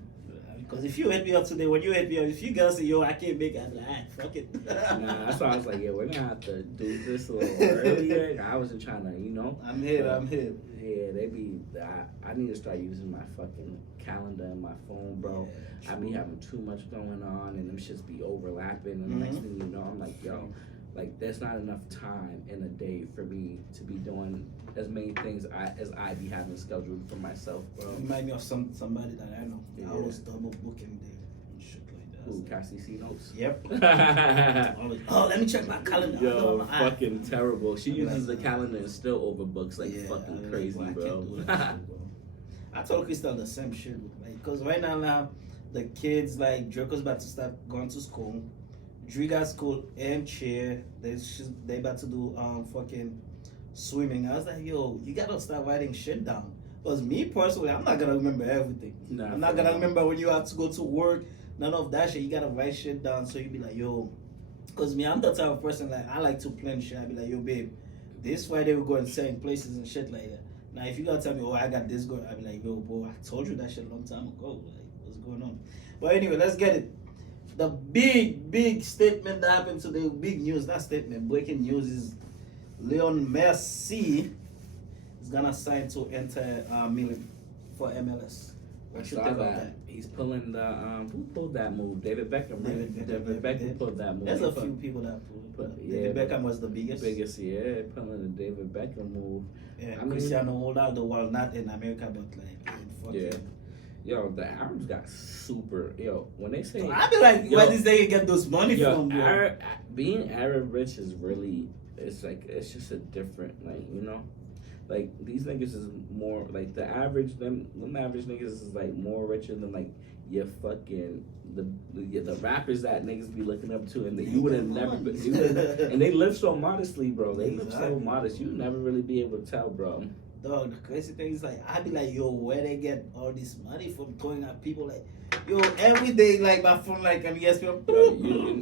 Because if you hit me up today, when you hit me up, if you guys say, yo, I can't make it, I'm like, fuck it. Nah, that's why I was like, yeah, we're gonna have to do this a little earlier. I wasn't trying to, you know. I'm here. Yeah, I need to start using my fucking calendar and my phone, bro. Yeah, I be having too much going on, and them shits be overlapping. And the next thing you know, I'm like, yo, like there's not enough time in a day for me to be doing as many things as I be having scheduled for myself, bro. Remind me of somebody that I know. Yeah. I was double booking day and shit like that. Who, Cassie C Notes? Yep. Oh, let me check my calendar. Yo, fucking terrible. She uses the calendar and still overbooks like fucking crazy, I bro. can't do that shit, bro. I told Crystal the same shit, like, cause right now the kids like Draco's about to start going to school. Dre got school and chair. They about to do fucking swimming. I was like, yo, you gotta start writing shit down. Cause me personally, I'm not gonna remember everything. Nah, I'm not gonna remember when you have to go to work. None of that shit. You gotta write shit down so you be like, yo. Cause me, I'm the type of person like I like to plan shit. I be like, yo, babe, this Friday we're going certain places and shit like that. Now, if you gotta tell me, oh, I got this going, I be like, yo, bro, I told you that shit a long time ago. Like, what's going on? But anyway, let's get it. The big statement that happened today, big news, not statement, breaking news is Lionel Messi is gonna sign to enter Milan for MLS. What you think about that? He's pulling the who pulled that move? David Beckham, right? David Beckham pulled that move. There's a few people that pulled it. David Beckham was the biggest. Pulling the David Beckham move. Yeah, Cristiano Ronaldo, well, not in America, but like in fucking. Yo, the Arabs got super. Yo, when they say, I be like, where does they get those money from? Being Arab rich is really. It's like it's just a different, like, you know. Like, these niggas is more, like, the average, them average niggas is, like, more richer than, like, your fucking, the rappers that niggas be looking up to, and that you would have never been, and they live so modestly, bro. They live so modest. You never really be able to tell, bro. Dog, the crazy thing is like I be like, yo, where they get all this money from throwing at people like, yo, every day like my phone like on ESPN,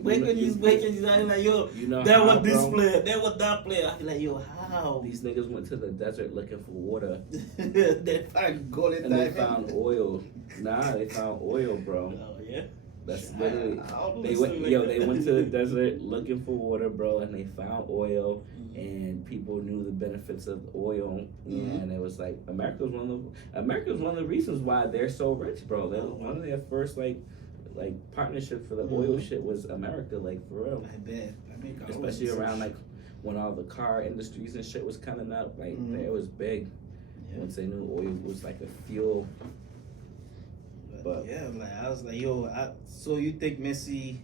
breaking news, I'm like, yo, You know there how, was this bro? player, there was that player. I be like, yo, how? These niggas went to the desert looking for water, They find gold and and they diamond. found oil. Nah, they found oil, bro. Oh yeah. That's I- literally. I don't They listen went, like yo. that. They went to the desert looking for water, bro, and they found oil. Mm-hmm. And people knew the benefits of oil, Mhm. and it was like America's one of the reasons why they're so rich, bro. That was Oh, wow. one of their first like partnerships for the oil Mhm. shit was America, like for real. I bet. I mean, Especially around like when all the car industries and shit was coming up, like Mhm. it was big. Yeah. Once they knew oil was like a fuel. But- yeah, like I was like, yo, so you think Messi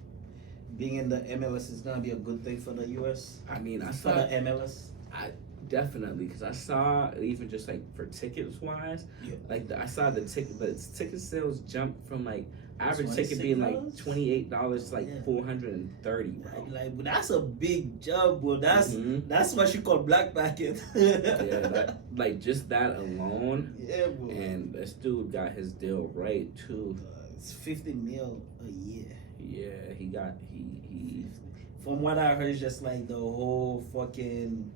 being in the MLS is gonna be a good thing for the US? I mean, I For saw the MLS? definitely because I saw even just like for tickets wise, Yeah. like I saw the ticket sales jump from like average ticket being like $26? $28 to like Yeah. $430, bro. Like, but that's a big job, bro. Mhm. That's what you call black market. Yeah, that, like just that alone, Yeah, bro. and this dude got his deal right too. It's 50 mil a year. Yeah, he From what I heard, it's just like the whole fucking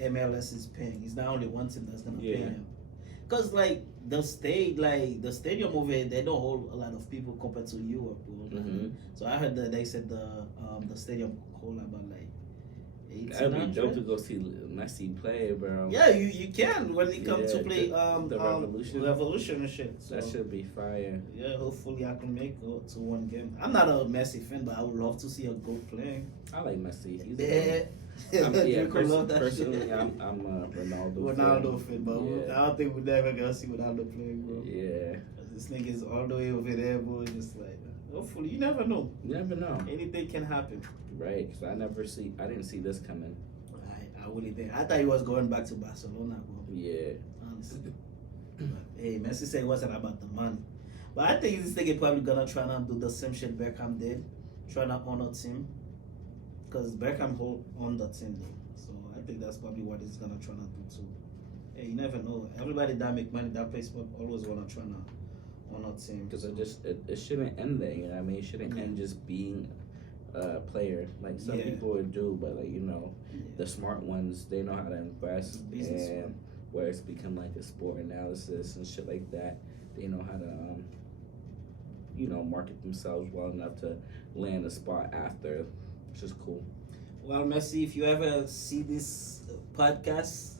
MLS is paying. It's not only one team that's gonna pay Yeah. him. Cause like the stadium over here, they don't hold a lot of people compared to Europe, bro. Mhm. So I heard that they said the stadium hold about like That'd be dope to 1,800. go see Messi play, bro. Yeah, you can when it comes Yeah, to play the Revolution. Revolution and shit. So, That should be fire. yeah, hopefully I can make it to one game. I'm not a Messi fan, but I would love to see a goat playing. I like Messi. He's Yeah. yeah, Draco love that personally, shit. I'm a Ronaldo. Ronaldo fan, but Yeah. I don't think we're never gonna see Ronaldo playing, bro. Yeah, This nigga is all the way over there, bro. Just like, hopefully, you never know. you never know, Anything can happen. right? Because I didn't see this coming. I really think. I thought he was going back to Barcelona, bro. Yeah, Honestly. But, hey, Messi said it wasn't about the money. But I think this nigga probably gonna try to do the same shit Beckham did. Try to honor team. Because Beckham hold on the team, though. So I think that's probably what he's gonna try to do too. Hey, you never know. Everybody that make money, that plays sport, always wanna try to honor team. because it shouldn't end there. You know what I mean? It shouldn't Yeah. end just being a player. Like some Yeah. people would do, but like Yeah. the smart ones, they know how to invest, Business and where it's become like a sport analysis and shit like that. They know how to market themselves well enough to land a spot after, which is cool. Well, Messi, if you ever see this podcast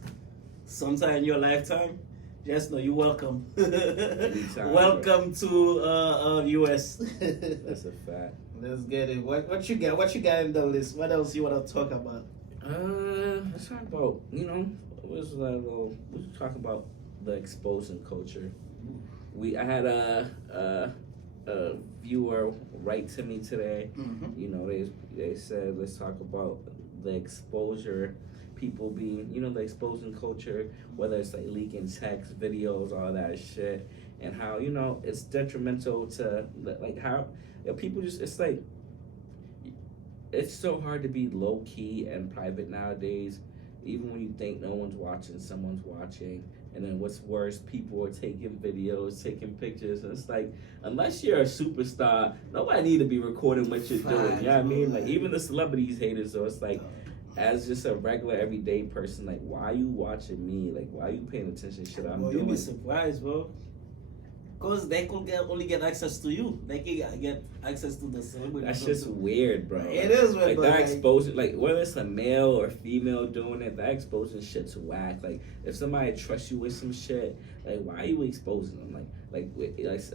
sometime in your lifetime, just know you're welcome. Anytime, Welcome to US. That's a fact. Let's get it. What you got? What you got in the list? What else you want to talk about? Let's talk about let's talk about the exposing culture. I had a viewer write to me today. Mm-hmm. They said let's talk about the exposure, people being the exposing culture, whether it's like leaking text, videos, all that shit, and how it's detrimental to like how people just it's so hard to be low key and private nowadays. Even when you think no one's watching, someone's watching. And then what's worse, people are taking videos, taking pictures. And it's like, unless you're a superstar, nobody need to be recording what you're doing. You know what I mean? Like, even the celebrities hate it. So it's like, as just a regular everyday person, like, why are you watching me? Like, why are you paying attention to shit I'm You'll doing? be surprised, bro. Because they could only get access to you. They can get access to the celebrity. That's just weird, bro. It is weird, like but that like- exposing, like whether it's a male or female doing it, that exposing shit's whack. Like if somebody trusts you with some shit, like why are you exposing them? Like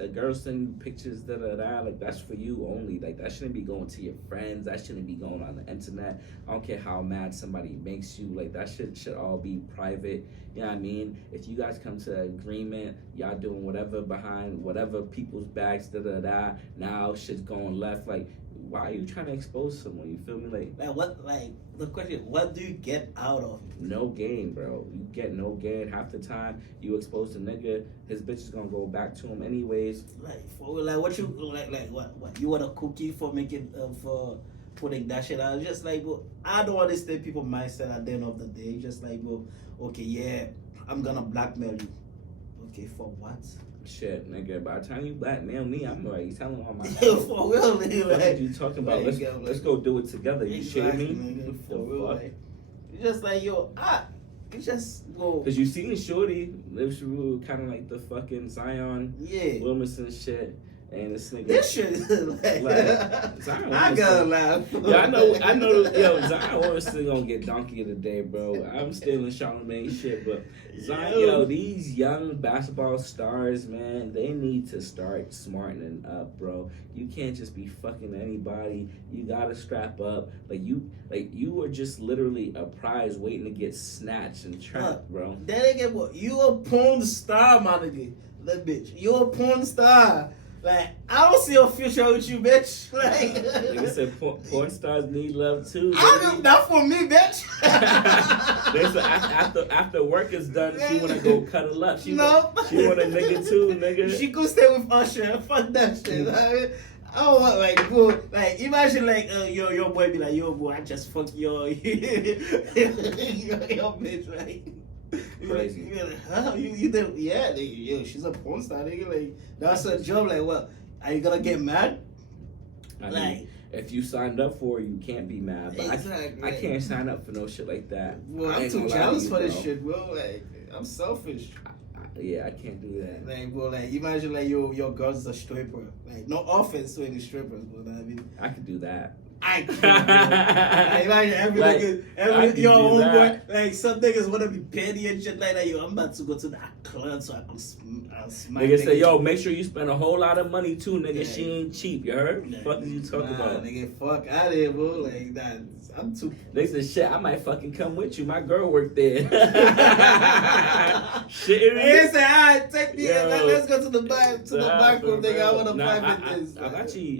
a girl sending pictures, like that's for you only. Like that shouldn't be going to your friends. That shouldn't be going on the internet. I don't care how mad somebody makes you. Like that shit should all be private. You know what I mean? If you guys come to an agreement, y'all doing whatever behind whatever people's backs, now shit's going left. Like, why are you trying to expose someone? You feel me? The question, what do you get out of it? No gain, bro. You get no gain. Half the time you expose the nigga, his bitch is gonna go back to him anyways. What you what you want a cookie for making putting that shit out. It's just like, bro, I don't understand people mindset at the end of the day. Just like, bro, okay, yeah, I'm gonna blackmail you. Okay, for what? Shit, nigga. By the time you blackmail me, I'm like telling all my For real, nigga. What Like, are you talking about? like, Let's go do it together. You exactly, shitting me? nigga, The for real, fuck? like, it's just like, yo, it's just go. Cause you seen Shorty lives through kind of like the fucking Zion Yeah. Williamson shit, and this nigga. This shit is like, Zion I gotta laugh. Yeah, I know. Yo, Zion Williamson gonna get donkey of the day, bro. I'm stealing Charlamagne shit, but Zion, yo, these young basketball stars, man, they need to start smartening up, bro. You can't just be fucking anybody. You gotta strap up. Like you are just literally a prize waiting to get snatched and trapped, bro. That nigga, what? You a porn star, my nigga. That bitch. You a porn star. Like, I don't see a future with you, bitch. Like I said, porn stars need love too. Not for me, bitch. They said after work is done, she wanna go cuddle up. She want a nigga too, nigga. She could stay with Usher. Fuck that shit. I don't want, like, bro, like, imagine, like, your boy be like, yo, bro, I just fucked your bitch, right? Crazy. You're like, huh? You did, yeah, nigga, yo, she's a porn star, nigga, like, that's a job, like, what? Are you gonna get mad? I Like, mean, if you signed up for it, you can't be mad. But exactly. I can't sign up for no shit like that. Well, I I'm ain't too gonna lie to jealous you, for this bro. shit, bro. Like, I'm selfish. Yeah, I can't do that. Like, bro, like, imagine, like, your girl's a stripper. Like, no offense to any strippers, but I mean, I could do that. I can't. Like, imagine every Like, nigga, I could your do own that. boy. Like, some niggas wanna be petty and shit like that. Yo, I'm about to go to that club so I can smack. Nigga say, yo, make sure you spend a whole lot of money too, nigga. Yeah. She ain't cheap, you heard? Like, Fuck is you talking about? Nigga, fuck out of here, bro. Like, that, I'm too. They said, shit, I might fucking come with you. My girl worked there. Shit, They say, alright, take me. Yo. Let's go to the bar, bathroom, nigga. I wanna private this. I've actually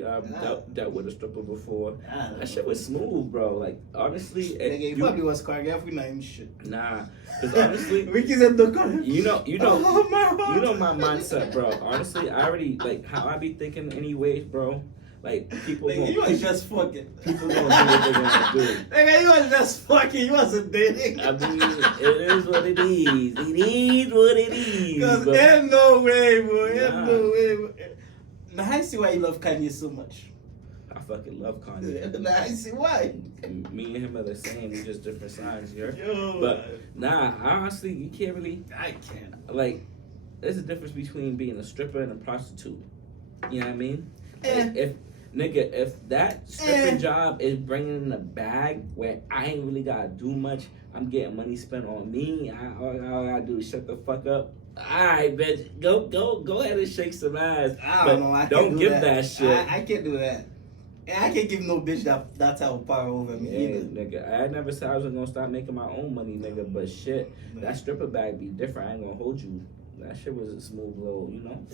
dealt with a stripper before. Ah, That shit was smooth, bro. Like, honestly, Nigga, you probably was crying every night and shit. nah. Because honestly, Ricky's at the corner. you know, Oh, my heart. you know my mindset, bro. Honestly, I already like how I be thinking, anyways, bro. Like people, Nigga, you was just fucking. people gonna do what they gonna do. Nigga, you was just fucking. You wasn't dating. I mean, it is what it is. It is what it is. Cause bro. ain't no way, bro. Ain't Nah. no way. Bro. Now I see why you love Kanye so much. I fucking love Kanye. Now I see why. Me and him are the same. We're just different sides, you heard? Yo, But nah, honestly, you can't really I can't. like. There's a difference between being a stripper and a prostitute. You know what I mean? Eh. Like, if that stripping job is bringing in a bag where I ain't really gotta do much, I'm getting money spent on me. All I gotta do is shut the fuck up. Alright, bitch, go ahead and shake some ass. I But don't know. I don't can't do give that. that shit. I can't do that. And I can't give no bitch that type of power over me Yeah, either. nigga. I never said I was gonna start making my own money, nigga. But shit, that stripper bag be different. I ain't gonna hold you. That shit was a smooth little, you know.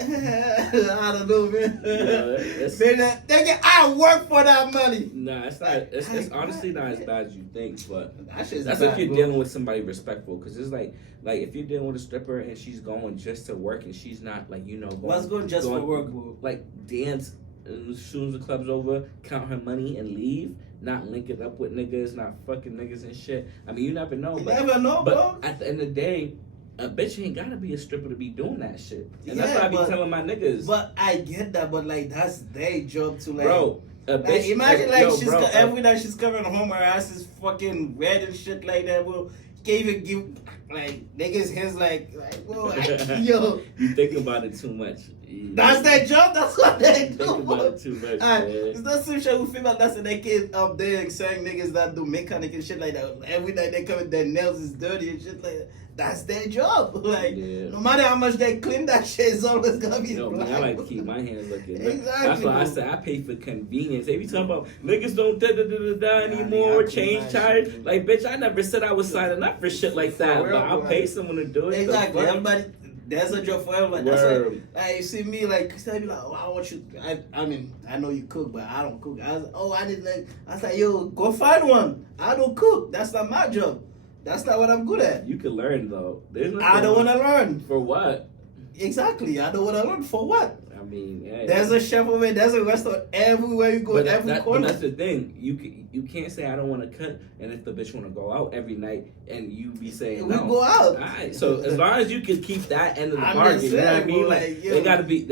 I don't know, man. it's- Man, nigga, I work for that money. Nah, it's not. It's honestly not as bad as you think. But That shit's that's bad, if you're bro. dealing with somebody respectful. Cause it's like if you're dealing with a stripper and she's going just to work and she's not like going, What's going just for work, bro? like dance as soon as the club's over, count her money and leave. Not link it up with niggas, not fucking niggas and shit. I mean, you never know. You but, never know, but bro. at the end of the day, a bitch ain't gotta be a stripper to be doing that shit. And that's Yeah, what I be but- telling my niggas. But I get that, but like that's their job to like. Bro, a Like, bitch. imagine like yo, she's bro, every night she's covering home, her ass is fucking red and shit like that. Bro, can't even give like niggas his like bro, yo. You think about it too much. That's their job. That's what they do. Think about it too much, man. It's not some shit we feel like that's the kid up there saying niggas that do mechanic and shit like that. Every night they come with their nails is dirty and shit like that. That's their job. Like Yeah. no matter how much they clean that shit, it's always gonna be No, black. man, I like to keep my hands looking. Exactly, That's why I bro. said I pay for convenience. They be talking about niggas don't anymore, nigga, I change clean my tires. shit. Like, bitch, I never said I was signing up for shit like that. For real, But I'll bro. pay someone to do it. Exactly. The fuck? Everybody, there's a job for everybody. That's Word. like you see me like, I be like, oh, I want you. I mean, I know you cook, but I don't cook. I was, oh, I didn't like. I was like, yo, go find one. I don't cook. That's not my job. That's not what I'm good at. You can learn though. There's nothing I don't wrong- want to learn. For what? Exactly. I don't want to learn for what. I mean, yeah. There's a chef over there. There's a restaurant everywhere you go. Every corner. But that's the thing. You can't say I don't want to cook, and if the bitch want to go out every night, and you be saying we no. go out. All right. So as long as you can keep that end of the I'm bargain, just you know what I saying, mean? bro, Like yo, they gotta be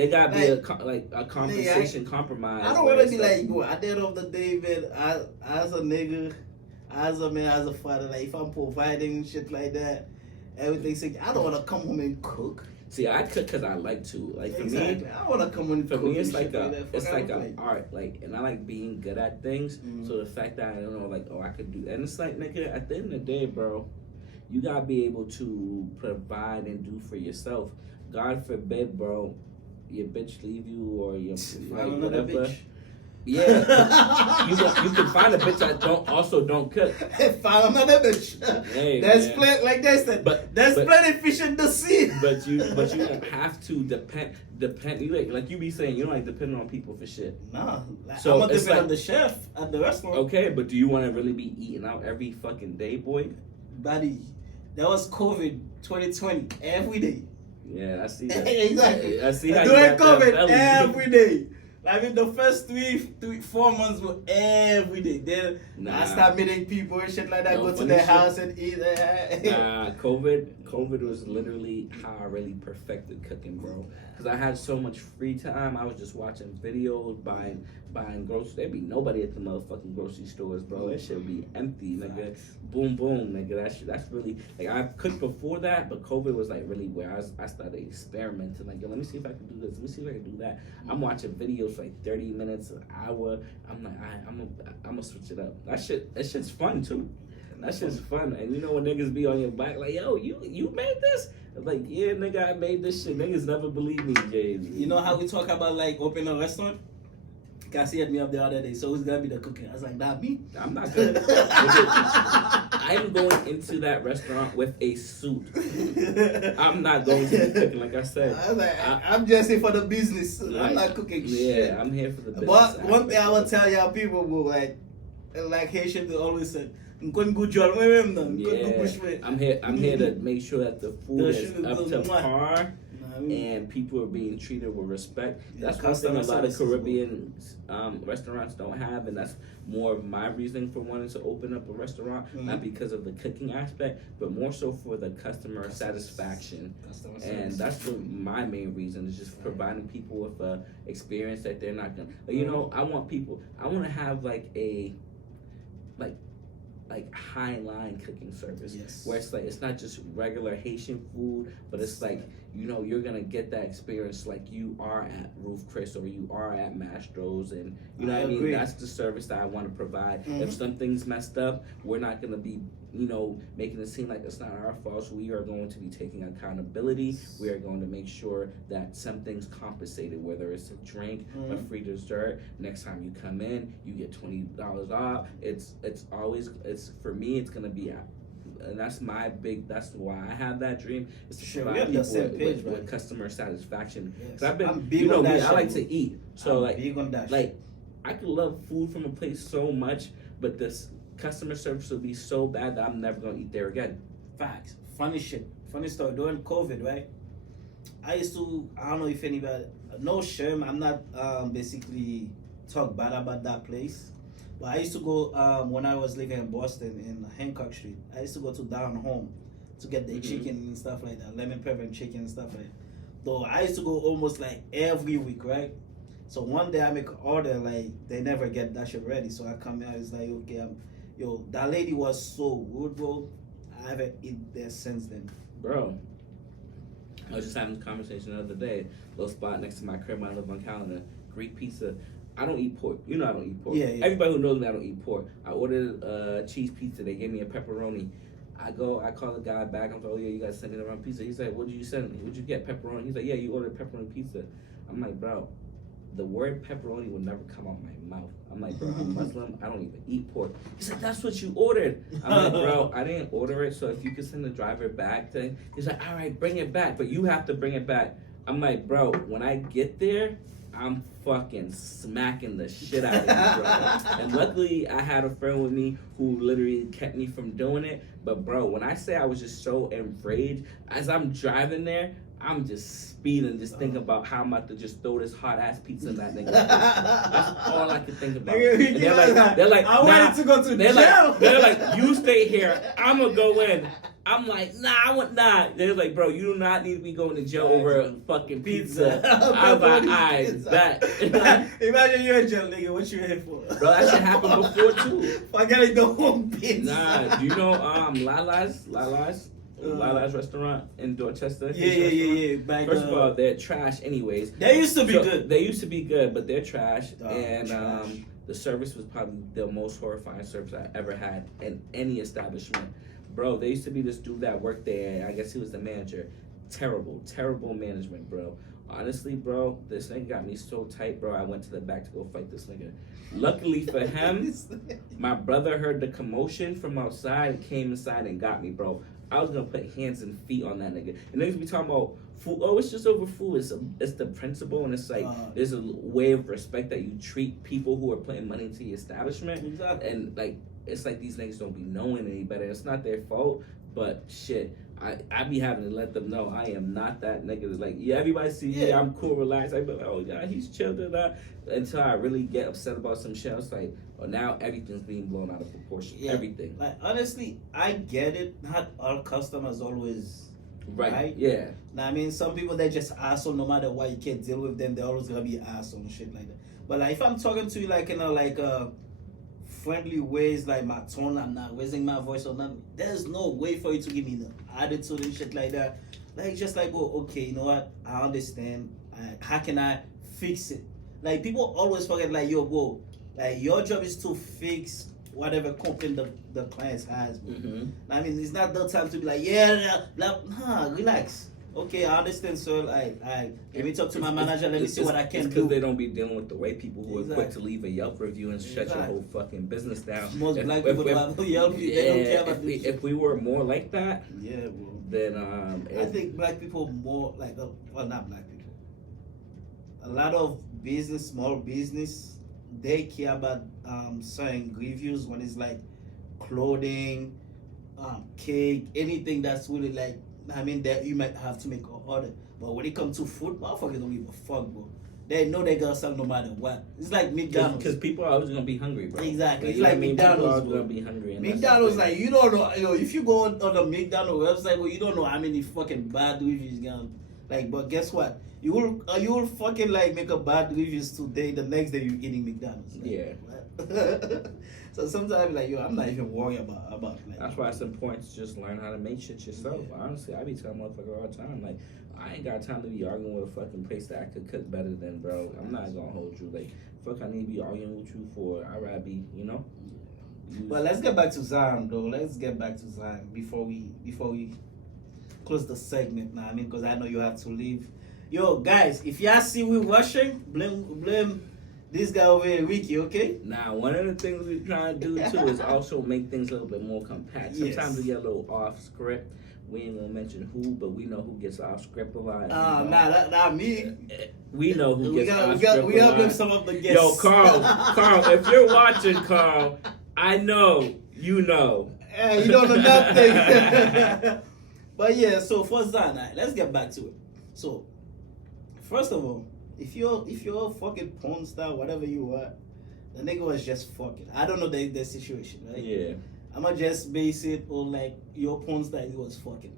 like, a compensation compromise. I don't where want to it's be like, yo, at the end of the day, man, as a nigga, as a man, as a father, like if I'm providing shit like that, everything's like, I don't want to come home and cook. See, I cook because I like to. Like for Exactly. me, I don't want to come home and for cook. me, it's and like shit it's like that. a art. Like, and I like being good at things. Mm. So the fact that I don't know, like, oh, I could do, and it's like, nigga, at the end of the day, bro, you gotta be able to provide and do for yourself. God forbid, bro, your bitch leave you or your like, another whatever. bitch. Yeah, you can find a bitch that don't cook. Find another bitch. Hey, there's man. plenty, like they said, there's plenty fish in the sea. But you don't have to depend. You like you be saying you don't like depending on people for shit. Nah, like, So I'm gonna it's depend on like- the chef at the restaurant. Okay, but do you want to really be eating out every fucking day, boy? Buddy, that was COVID 2020 every day. Yeah, I see that. Exactly. I see how During you got that COVID belly. every day. I mean, the first 4 months were every day. Then I start meeting people and shit like that. No, Go to funny their shit. house and eat. Nah, COVID was literally how I really perfected cooking, bro. Cause I had so much free time. I was just watching videos, buying groceries. There'd be nobody at the motherfucking grocery stores, bro. That shit would be empty, nigga. Boom, boom, nigga. That's really like I cooked before that, but COVID was like really where I started experimenting. Like, yo, let me see if I can do this. Let me see if I can do that. I'm watching videos for like 30 minutes, an hour. I'm like, I'm gonna switch it up. That shit's fun too. That shit's fun. And you know when niggas be on your back like, yo, you made this? I'm like, yeah, nigga, I made this shit. Niggas never believe me, Jay. You know how we talk about like opening a restaurant? Cassie hit me up the other day, so who's gonna be the cooking? I was like, not me. I'm not gonna. I'm going into that restaurant with a suit. I'm not going to be cooking, like I said. I was like, I'm just here for the business. I'm Like, not cooking yeah, shit. I'm here for the business. But one thing I will aspect. tell y'all people, bro, like Haitians they always said, yeah, I'm here to make sure that the food is up to par and and people are being treated with respect. Yeah, That's one thing a lot of customer service, Caribbean restaurants don't have, and that's more of my reason for wanting to open up a restaurant, not because of the cooking aspect, but more so for the customer satisfaction. And that's my main reason is just providing people with a experience that they're not gonna. Like, you know, I want to have like a high line cooking service where it's like it's not just regular Haitian food, but it's like, you know, you're gonna get that experience like you are at Ruth Chris or you are at Mastro's, and you know what I mean. That's the service that I want to provide. If something's messed up, we're not gonna be, you know, making it seem like it's not our fault. So we are going to be taking accountability. We are going to make sure that something's compensated, whether it's a drink, a free dessert. Next time you come in, you get $20 off. It's for me, it's gonna be out. And that's why I have that dream, is to provide people with customer satisfaction. Because I've been, you know me, I like to eat. So I could love food from a place so much, but this customer service will be so bad that I'm never gonna eat there again. Facts. Funny story. During COVID, right? I don't know if anybody, no shame, I'm not basically talk bad about that place. But I used to go, when I was living in Boston, in Hancock Street, I used to go to Down Home to get the chicken and stuff like that, lemon pepper and chicken and stuff like that. Though I used to go almost like every week, right? So one day I make an order, like, they never get that shit ready. So I come here, it's like, okay, that lady was so rude, bro. I haven't eaten there since then. Bro, I was just having this conversation the other day. Little spot next to my crib, I live on Calendar. Greek pizza. I don't eat pork. You know I don't eat pork. Yeah. Everybody who knows me, I don't eat pork. I ordered cheese pizza. They gave me a pepperoni. I call the guy back. I'm like, oh yeah, you guys sent me the wrong pizza. He's like, what did you send me? What'd you get? Pepperoni? He's like, yeah, you ordered pepperoni pizza. I'm like, bro, the word pepperoni would never come out my mouth. I'm like, bro, I'm Muslim. I don't even eat pork. He's like, that's what you ordered. I'm like, bro, I didn't order it. So if you could send the driver back, then he's like, all right, bring it back, but you have to bring it back. I'm like, bro, when I get there, I'm fucking smacking the shit out of you, bro. And luckily, I had a friend with me who literally kept me from doing it. But bro, when I say I was just so enraged, as I'm driving there, I'm just speeding, just thinking about how I'm about to just throw this hot ass pizza in that nigga. That's all I can think about. And they're like, I wanted to go to they're jail. they're like, you stay here. I'm gonna go in. I'm like, nah. They're like, bro, you do not need to be going to jail over a fucking pizza. I'm like, I bet. Imagine you're in jail, nigga. What you here for? Bro, that shit happened before too. Forgetting the home pizza. Nah, do you know Lala's restaurant in Dorchester? Yeah. Back, First of all, they're trash anyways. They used to be good. They used to be good, but they're trash. And trash. the service was probably the most horrifying service I ever had in any establishment. Bro, there used to be this dude that worked there. I guess he was the manager. Terrible management, bro. Honestly, bro, this nigga got me so tight, bro. I went to the back to go fight this nigga. Luckily for him, my brother heard the commotion from outside and came inside and got me, bro. I was gonna put hands and feet on that nigga. And niggas be talking about food. Oh, it's just over food. It's the principle, and it's like there's a way of respect that you treat people who are putting money into the establishment. Exactly. And like it's like these niggas don't be knowing any better. It's not their fault, but shit. I be having to let them know I am not that nigga. That's like, yeah, everybody see me, I'm cool, relaxed. I be like, oh yeah, he's chill to that. Until I really get upset about some shit, it's like, oh, now everything's being blown out of proportion. Yeah. Everything. Like honestly, I get it. Not all customers always right. Yeah. Now, I mean, some people they just asshole. No matter what, you can't deal with them. They're always gonna be asshole and shit like that. But like, if I'm talking to you like friendly ways, like my tone, I'm not raising my voice or nothing. There's no way for you to give me the attitude and shit like that. Like just like, oh, okay, you know what? I understand. How can I fix it? Like people always forget, like, yo, bro, like your job is to fix whatever complaint the client has. Mm-hmm. I mean, it's not the time to be like, relax. Okay, I understand, sir. Let me talk to my manager. Let me see what I can do. Because they don't be dealing with the white people who are quick to leave a Yelp review and shut your whole fucking business down. Most black people don't Yelp review. They don't care about this. If we were more like that, bro. Then I think black people more like well, not black people. A lot of business, small business, they care about certain reviews when it's like clothing, cake, anything that's really like. I mean, that you might have to make an order, but when it comes to food, motherfuckers don't give a fuck, bro. They know they gonna sell no matter what. It's like McDonald's. Because people are always gonna be hungry, bro. Exactly. It's like McDonald's, people are gonna be hungry. McDonald's, like, you don't know, if you go on the McDonald's website, well, you don't know how many fucking bad reviews gonna, like, but guess what? You will fucking, like, make a bad reviews today, the next day you're eating McDonald's. Like, yeah. So sometimes, like, I'm not even worried about like. That's why it's important to just learn how to make shit yourself. Yeah. Honestly, I be telling motherfuckers all the time, like, I ain't got time to be arguing with a fucking place that I could cook better than, bro. I'm not gonna hold you. Like, fuck, I need to be arguing with you for. I'd rather be, you know. Well, let's get back to Zion, though. Let's get back to Zion before we close the segment. Now, I mean, because I know you have to leave. Yo, guys, if y'all see we rushing, blame this guy over here, Ricky, okay? Now, one of the things we're trying to do, too, is also make things a little bit more compact. Sometimes we get a little off script. We ain't gonna mention who, but we know who gets off script a lot. Not me. We know who gets off script a lot. We got to some of the guests. Yo, Carl, if you're watching, Carl, I know you know. You don't know nothing. But yeah, so for Zion, let's get back to it. So, first of all, if you're a fucking porn star, whatever you are, the nigga was just fucking. I don't know the situation, right? Yeah. I'ma just base it on like your porn star, he was fucking.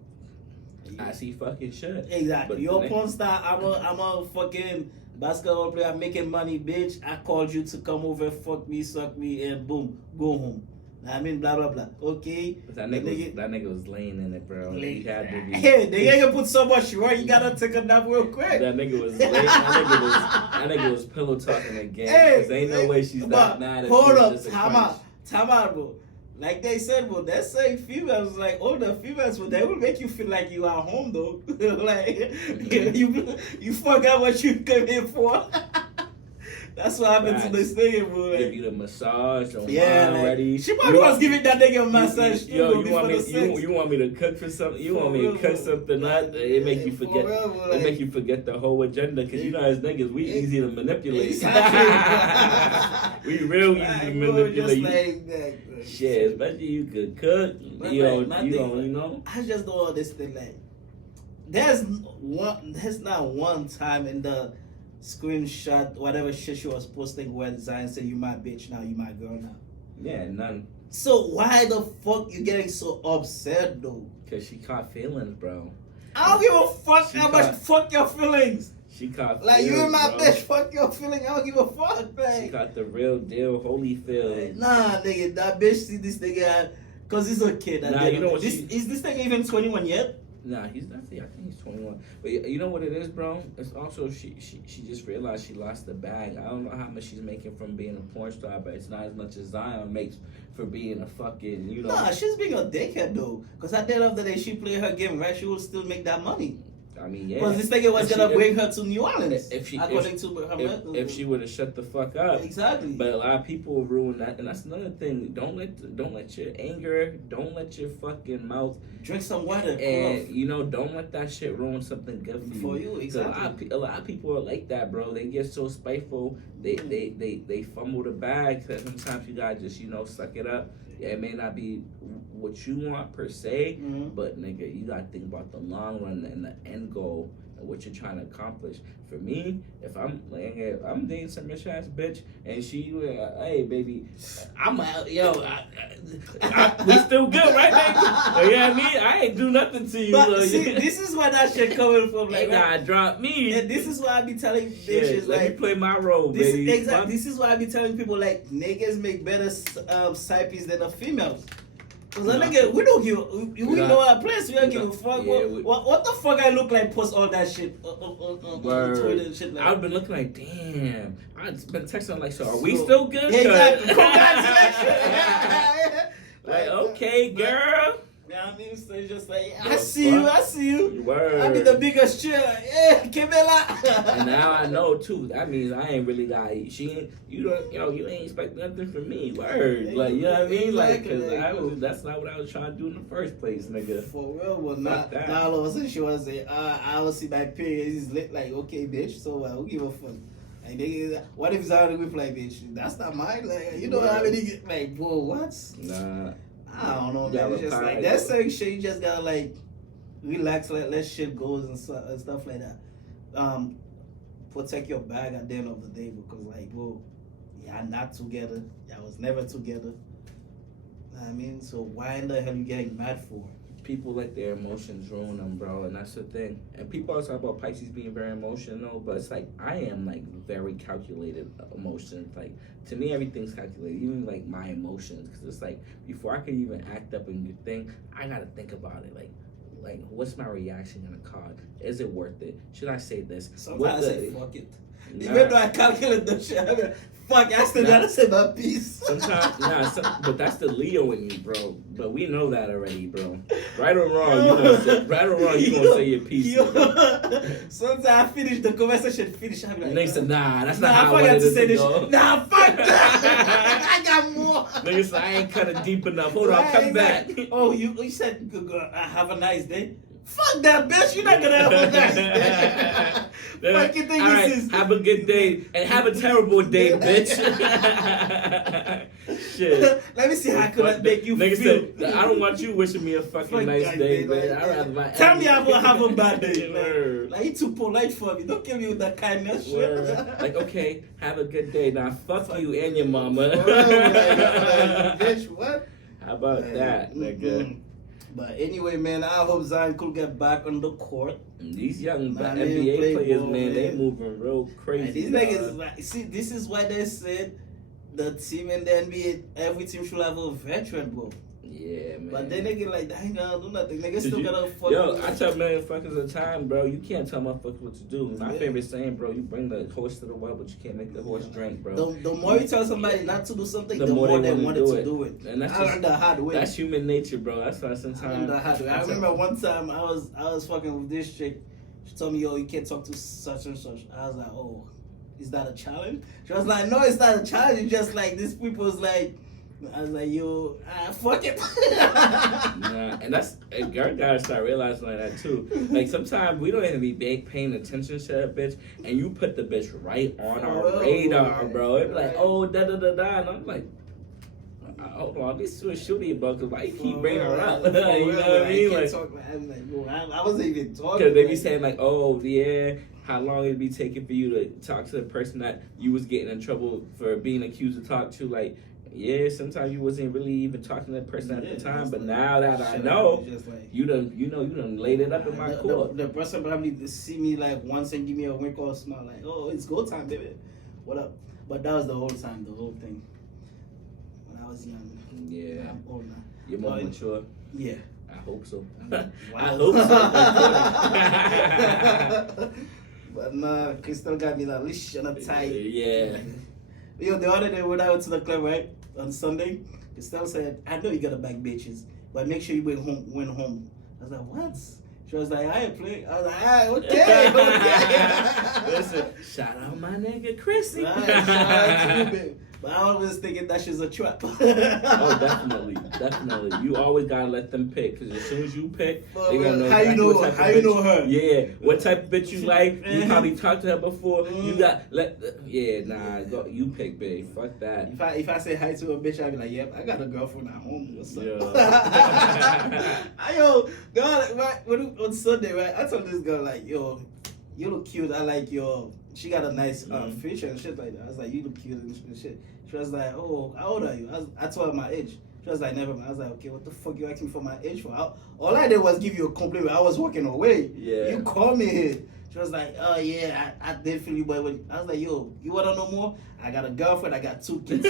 I see fucking shit. Exactly. Your porn star, I'm a fucking basketball player, I'm making money, bitch. I called you to come over, fuck me, suck me, and boom, go home. I mean, blah blah blah. Okay. That nigga was laying in it, bro. He had to be. Hey, they ain't gonna put so much work. You gotta take a nap real quick. That nigga was laying. That nigga was pillow talking again. Hey, ain't no way she's that mad. Hold up, time out, bro. Like they said, bro, they're saying females, like older females, but they will make you feel like you are home, though. Like you forgot what you came here for. That's what happened to this nigga, bro. Like, give you the massage on already. She probably was giving that nigga a massage. You want me to cook for something? You want me to cook something up? It make you forget. It make you forget the whole agenda because you know as niggas we easy to manipulate. We real easy to manipulate. Like that, bro. Shit, especially you could cook. You know. I just don't understand. Like, there's not one time in the screenshot, whatever shit she was posting where Zion said, "You my bitch now, you my girl now." Yeah, none. So why the fuck you getting so upset though? Cause she caught feelings, bro. I don't give a fuck She how much caught- fuck your feelings. She caught Like feelings, you in my bro. bitch, fuck your feeling. I don't give a fuck, She man. got the real deal, Holyfield. Nah, nigga, that bitch see this nigga, cause he's a kid. Nah, you know what Is this thing even 21 yet? Nah, he's not. I think he's 21. But you know what it is, bro? It's also she just realized she lost the bag. I don't know how much she's making from being a porn star, but it's not as much as Zion makes for being a fucking, you know. Nah, she's being a dickhead though. Cause at the end of the day, she play her game right. She will still make that money. I mean, yeah. Cause this nigga was If gonna she- bring her to New Orleans. According to her if she would have shut the fuck up. exactly. But a lot of people will ruin that, and that's another thing. Don't let your anger, don't let your fucking mouth, Drink some water. and you know, don't let that shit ruin something good for you. For you, 'Cause exactly. A lot of people are like that, bro. They get so spiteful. They fumble the bag. That sometimes you gotta just, you know, suck it up. Yeah, it may not be what you want per se, Mhm. but nigga, you gotta think about the long run and the end goal and what you're trying to accomplish. For me, if I'm dating some rich ass bitch and she, hey baby, I'm out, we still good, right, baby? You know what I mean? I ain't do nothing to you. But see, this is where that shit coming from. Like, Like, nah, drop me. and this is why I be telling Shit, bitches let me like. play my role, This baby. is exactly. This is why I be telling people like niggas make better side piece than the females. Cause a Nah. nigga, we don't give. We Nah. know our place. We don't Nah. give a fuck. Yeah, What the fuck I look like? Post all that shit on Word. Twitter and shit like. I've been looking like, damn. I've been texting like, so are we So- still good? Yeah, exactly. 'Cause- Congratulations. Like, okay, girl. You know what I mean? So it's just like, I Well, see you, fuck. I see you. Word. I be the biggest cheer. Yeah, Kibela. And now I know too. That means I ain't really got. She ain't. You don't. You ain't expect nothing from me. Word. Like, you know what I mean? Like, cause Exactly. that's not what I was trying to do in the first place, nigga. For real, well, Fuck not that. now all of a sudden she was like, I will see my period is lit. Like, okay, bitch. So who give a fuck? Like, they, what if Zion with like, bitch? That's not mine. Like, you know Right. how many like, whoa, what? Nah. I don't know, You gotta man. It's just reply, like that though. certain shit. You just gotta like relax, let shit go and stuff like that. Protect your bag at the end of the day because, like, bro, y'all not together. Y'all was never together. Know what I mean, so why in the hell you getting mad for? People let their emotions ruin them, bro, and that's the thing. And people always talk about Pisces being very emotional, but it's like I am like very calculated emotions. Like to me, everything's calculated, even like my emotions, because it's like before I can even act up and think, I gotta think about it. Like what's my reaction gonna cause? Is it worth it? Should I say this? Sometimes I say fuck it. Nah. Even though I calculate the shit, I mean, fuck, I still gotta say my piece. Sometimes, but that's the Leo in you, bro. But we know that already, bro. Right or wrong, you gonna say your piece. nigga. Sometimes I finish the conversation, I'm like, Nigga said, nah, that's not nah, how I I wanted forgot to it say to this go. shit. Nah, fuck that. I got more. Nigga said, I ain't cut it deep enough. Hold on, come back. Oh, you said have a nice day. Fuck that, bitch. You're not gonna have a nice day. Fuck you think All this right, is? have a good day and have a terrible day, bitch. Shit. Let me see how I could make you Nigga feel. said, I don't want you wishing me a fucking Fuck nice that day, day, man. I'd rather my Tell me I'm gonna have a bad day. Word. Like, you too polite for me. Don't kill me with that kindness shit. Word. Like, okay, have a good day. Now, fuck you and your mama. Bitch, what? How about that, nigga? Mm-mm. But anyway, man, I hope Zion could get back on the court. These young Nah, NBA they play players, ball, man, they man. moving real crazy. And these dog. niggas, like, see, this is why they said the team in the NBA, every team should have a veteran, bro. Yeah, man. But then they get like, they ain't gonna do nothing. Niggas still You- gotta fuck. Yo, I tell motherfuckers at the time, bro, you can't tell motherfuckers what to do. My Yeah. favorite saying, bro, you bring the horse to the well, but you can't make the horse drink, bro. The more you tell somebody not to do something, The the more more they they wanna wanted do to it. do it. And that's I just- learned the hard way. That's human nature, bro. That's why I learned sometimes. the hard way. I remember one time I was fucking with this chick. She told me, yo, you can't talk to such and such. I was like, oh, is that a challenge? She was like, no, it's not a challenge. It's just like this people's like. I was like, yo, fuck it. Nah, and that's a girl gotta start realizing like that too. Like sometimes we don't even be paying attention to that bitch, and you put the bitch right on our Oh, radar, right, bro. It's like, right. oh, da da da da, and I'm like, hold on, be so shooty about because why you keep For bringing her real, up? for You know real, what I mean? can't Like, talk, man. I'm like, bro, I wasn't even talking. because they be like- saying like, oh yeah, how long it be taking for you to talk to the person that you was getting in trouble for being accused of talk to? Like, yeah, sometimes you wasn't really even talking to that person at Yeah, the time, it's but like, now that I shut know, up, just like, you done laid it up in my court. the person probably see me like once and give me a wink or a smile, like, oh, it's go time, baby. What up? But that was the whole time, the whole thing. When I was young. Yeah. I'm old now. You're more mature. Yeah. I hope so. Wow. I hope so. But nah, Crystal got me that leash and a tie. Yeah. Yo, the other day when I went to the club, right, on Sunday, Crystal said, I know you gotta bag bitches, but make sure you went home. I was like, what? She was like, I ain't playing. I was like, ah, okay, okay. Listen, shout out my nigga Chrissy. Right, shout out to you, babe. But I always thinking that she's a trap. Oh, definitely. You always gotta let them pick, because as soon as you pick, they gonna know how you exactly know what type how of you bitch- know her. Yeah, what type of bitch you like. You Mhm. probably talked to her before. You Mhm. got go. You pick, babe. Fuck that. If I say hi to a bitch, I'd be like, yep, I got a girlfriend at home. What's up? Yeah. Yo, girl, right, on Sunday, right, I told this girl, like, yo, you look cute. I like your, she got a nice feature and shit like that. I was like, you look cute and shit. She was like, oh, how old are you? I told her my age. She was like, never mind. I was like, okay, what the fuck you asking for my age for? All I did was give you a compliment. I was walking away. Yeah. You called me here. She was like, oh yeah, I did feel you, but I was like, yo, you wanna know more? I got a girlfriend, I got 2 kids.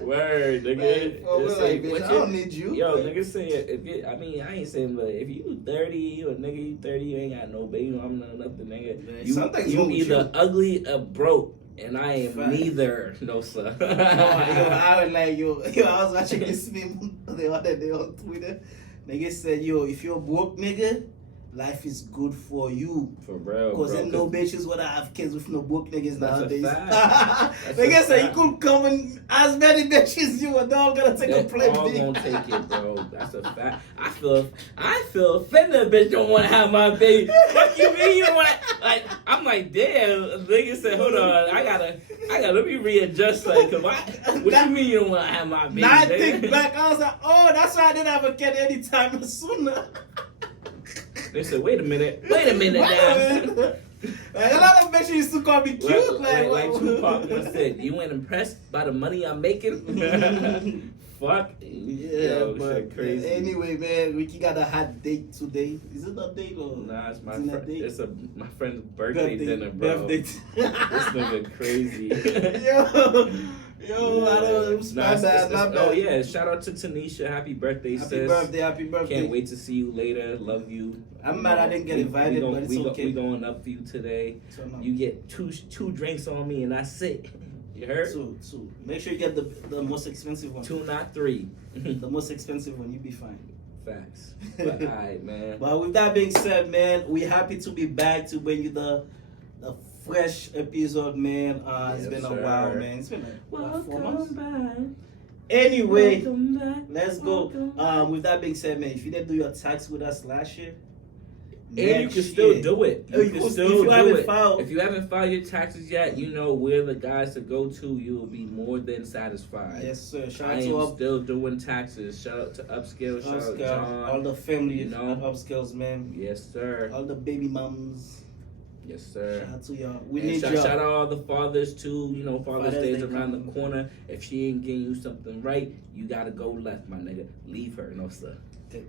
Word, nigga. Like, oh, It's like, like, bitch, I don't need you. Yo, nigga say I mean, I ain't saying, but if you 30, you a nigga, you 30, you ain't got no baby, I'm not nothing, nigga. Man, something's You wrong with either you. ugly or broke, and I am Fact. neither. No, sir. Yo, I was like, yo, I was watching this meme the other day on Twitter. Nigga said, yo, if you're broke, nigga, life is good for you. For real, Cause bro. then no bitches wanna have kids with no broke niggas That's a nowadays. fact. That's Nigga a said you fact. could come and as many bitches you are all gonna take a They plate. all gonna take it, bro. That's a fact. I feel offended. A bitch don't want to have my baby. Fuck you mean you don't want? Like I'm like, damn. Nigga said, hold on. I gotta. Let me readjust. Like, what you mean you don't want to have my baby? Now I nigga? think back, I was like, oh, that's why I didn't have a kid anytime sooner. They said, wait a minute now. Like, a lot of bitches used to call me cute. Like Tupac once said, you ain't impressed by the money I'm making? Fuck. Yeah, Yo, but shit crazy. anyway, man, Ricky got a hot date today. Is it a date or? Nah, it's my Isn't that friend. date? It's my friend's birthday dinner, bro. Birthday. This nigga crazy. yo, I don't. Nah, My bad. oh yeah, shout out to Tanisha. Happy birthday, Happy sis. birthday, happy birthday. Can't wait to see you later. Love you. I'm mad I didn't get invited, but it's okay. We going up for you today. So, no. You get two drinks on me, and that's it. You heard? Two. Make sure you get the most expensive one. 2, not 3. The most expensive one, you be fine. Facts. But alright, man. But with that being said, man, we're happy to be back to bring you the fresh episode, man. It's been a while, man. It's been like 4 months. Back. Anyway, Welcome back. let's go. Welcome With that being said, man, if you didn't do your tax with us last year, And you next can still year- do it. Oh, You can still if you do haven't it. filed- If you haven't filed your taxes yet, you know we're the guys to go to. You'll be more than satisfied. Yes, sir. Shout I out am to still doing taxes. Shout out to Upscale. Shout out John. all the family, You know? upscales, man. Yes, sir. All the baby moms. Yes, sir. Shout out to y'all. We And need shout y'all. out all the fathers too. You know, Father's Father's Day's Day around coming. the corner. If she ain't getting you something right, you gotta go left, my nigga. Leave her, no sir.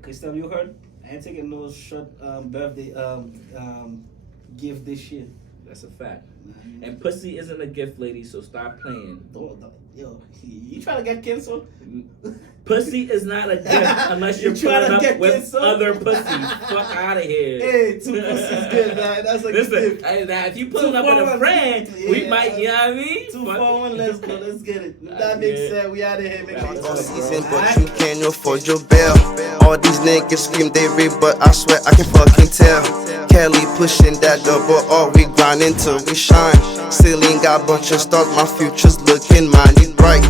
Christoph, you heard? I ain't taking no short birthday gift this year. That's a fact. And pussy isn't a gift, lady. So stop playing. Yo, you trying to get canceled? Pussy is not a gift unless you're You tryna pulling up get with canceled? other pussies. Fuck out of here. Hey, 2 pussies good, man. That's a Listen, gift. hey, now if you pulling 2 up with for a one. friend, we Yeah. might, you know what I mean? 2 Fuck. for 1, let's go, let's get it. With that being Yeah. said, we out of here. Make sure you All follow. season, but you can't afford your bail. All these niggas scream they rip, but I swear I can fucking tell. Kelly pushing that double, all we grind till we shine. Still ain't got bunch of stars, my future's looking mighty bright.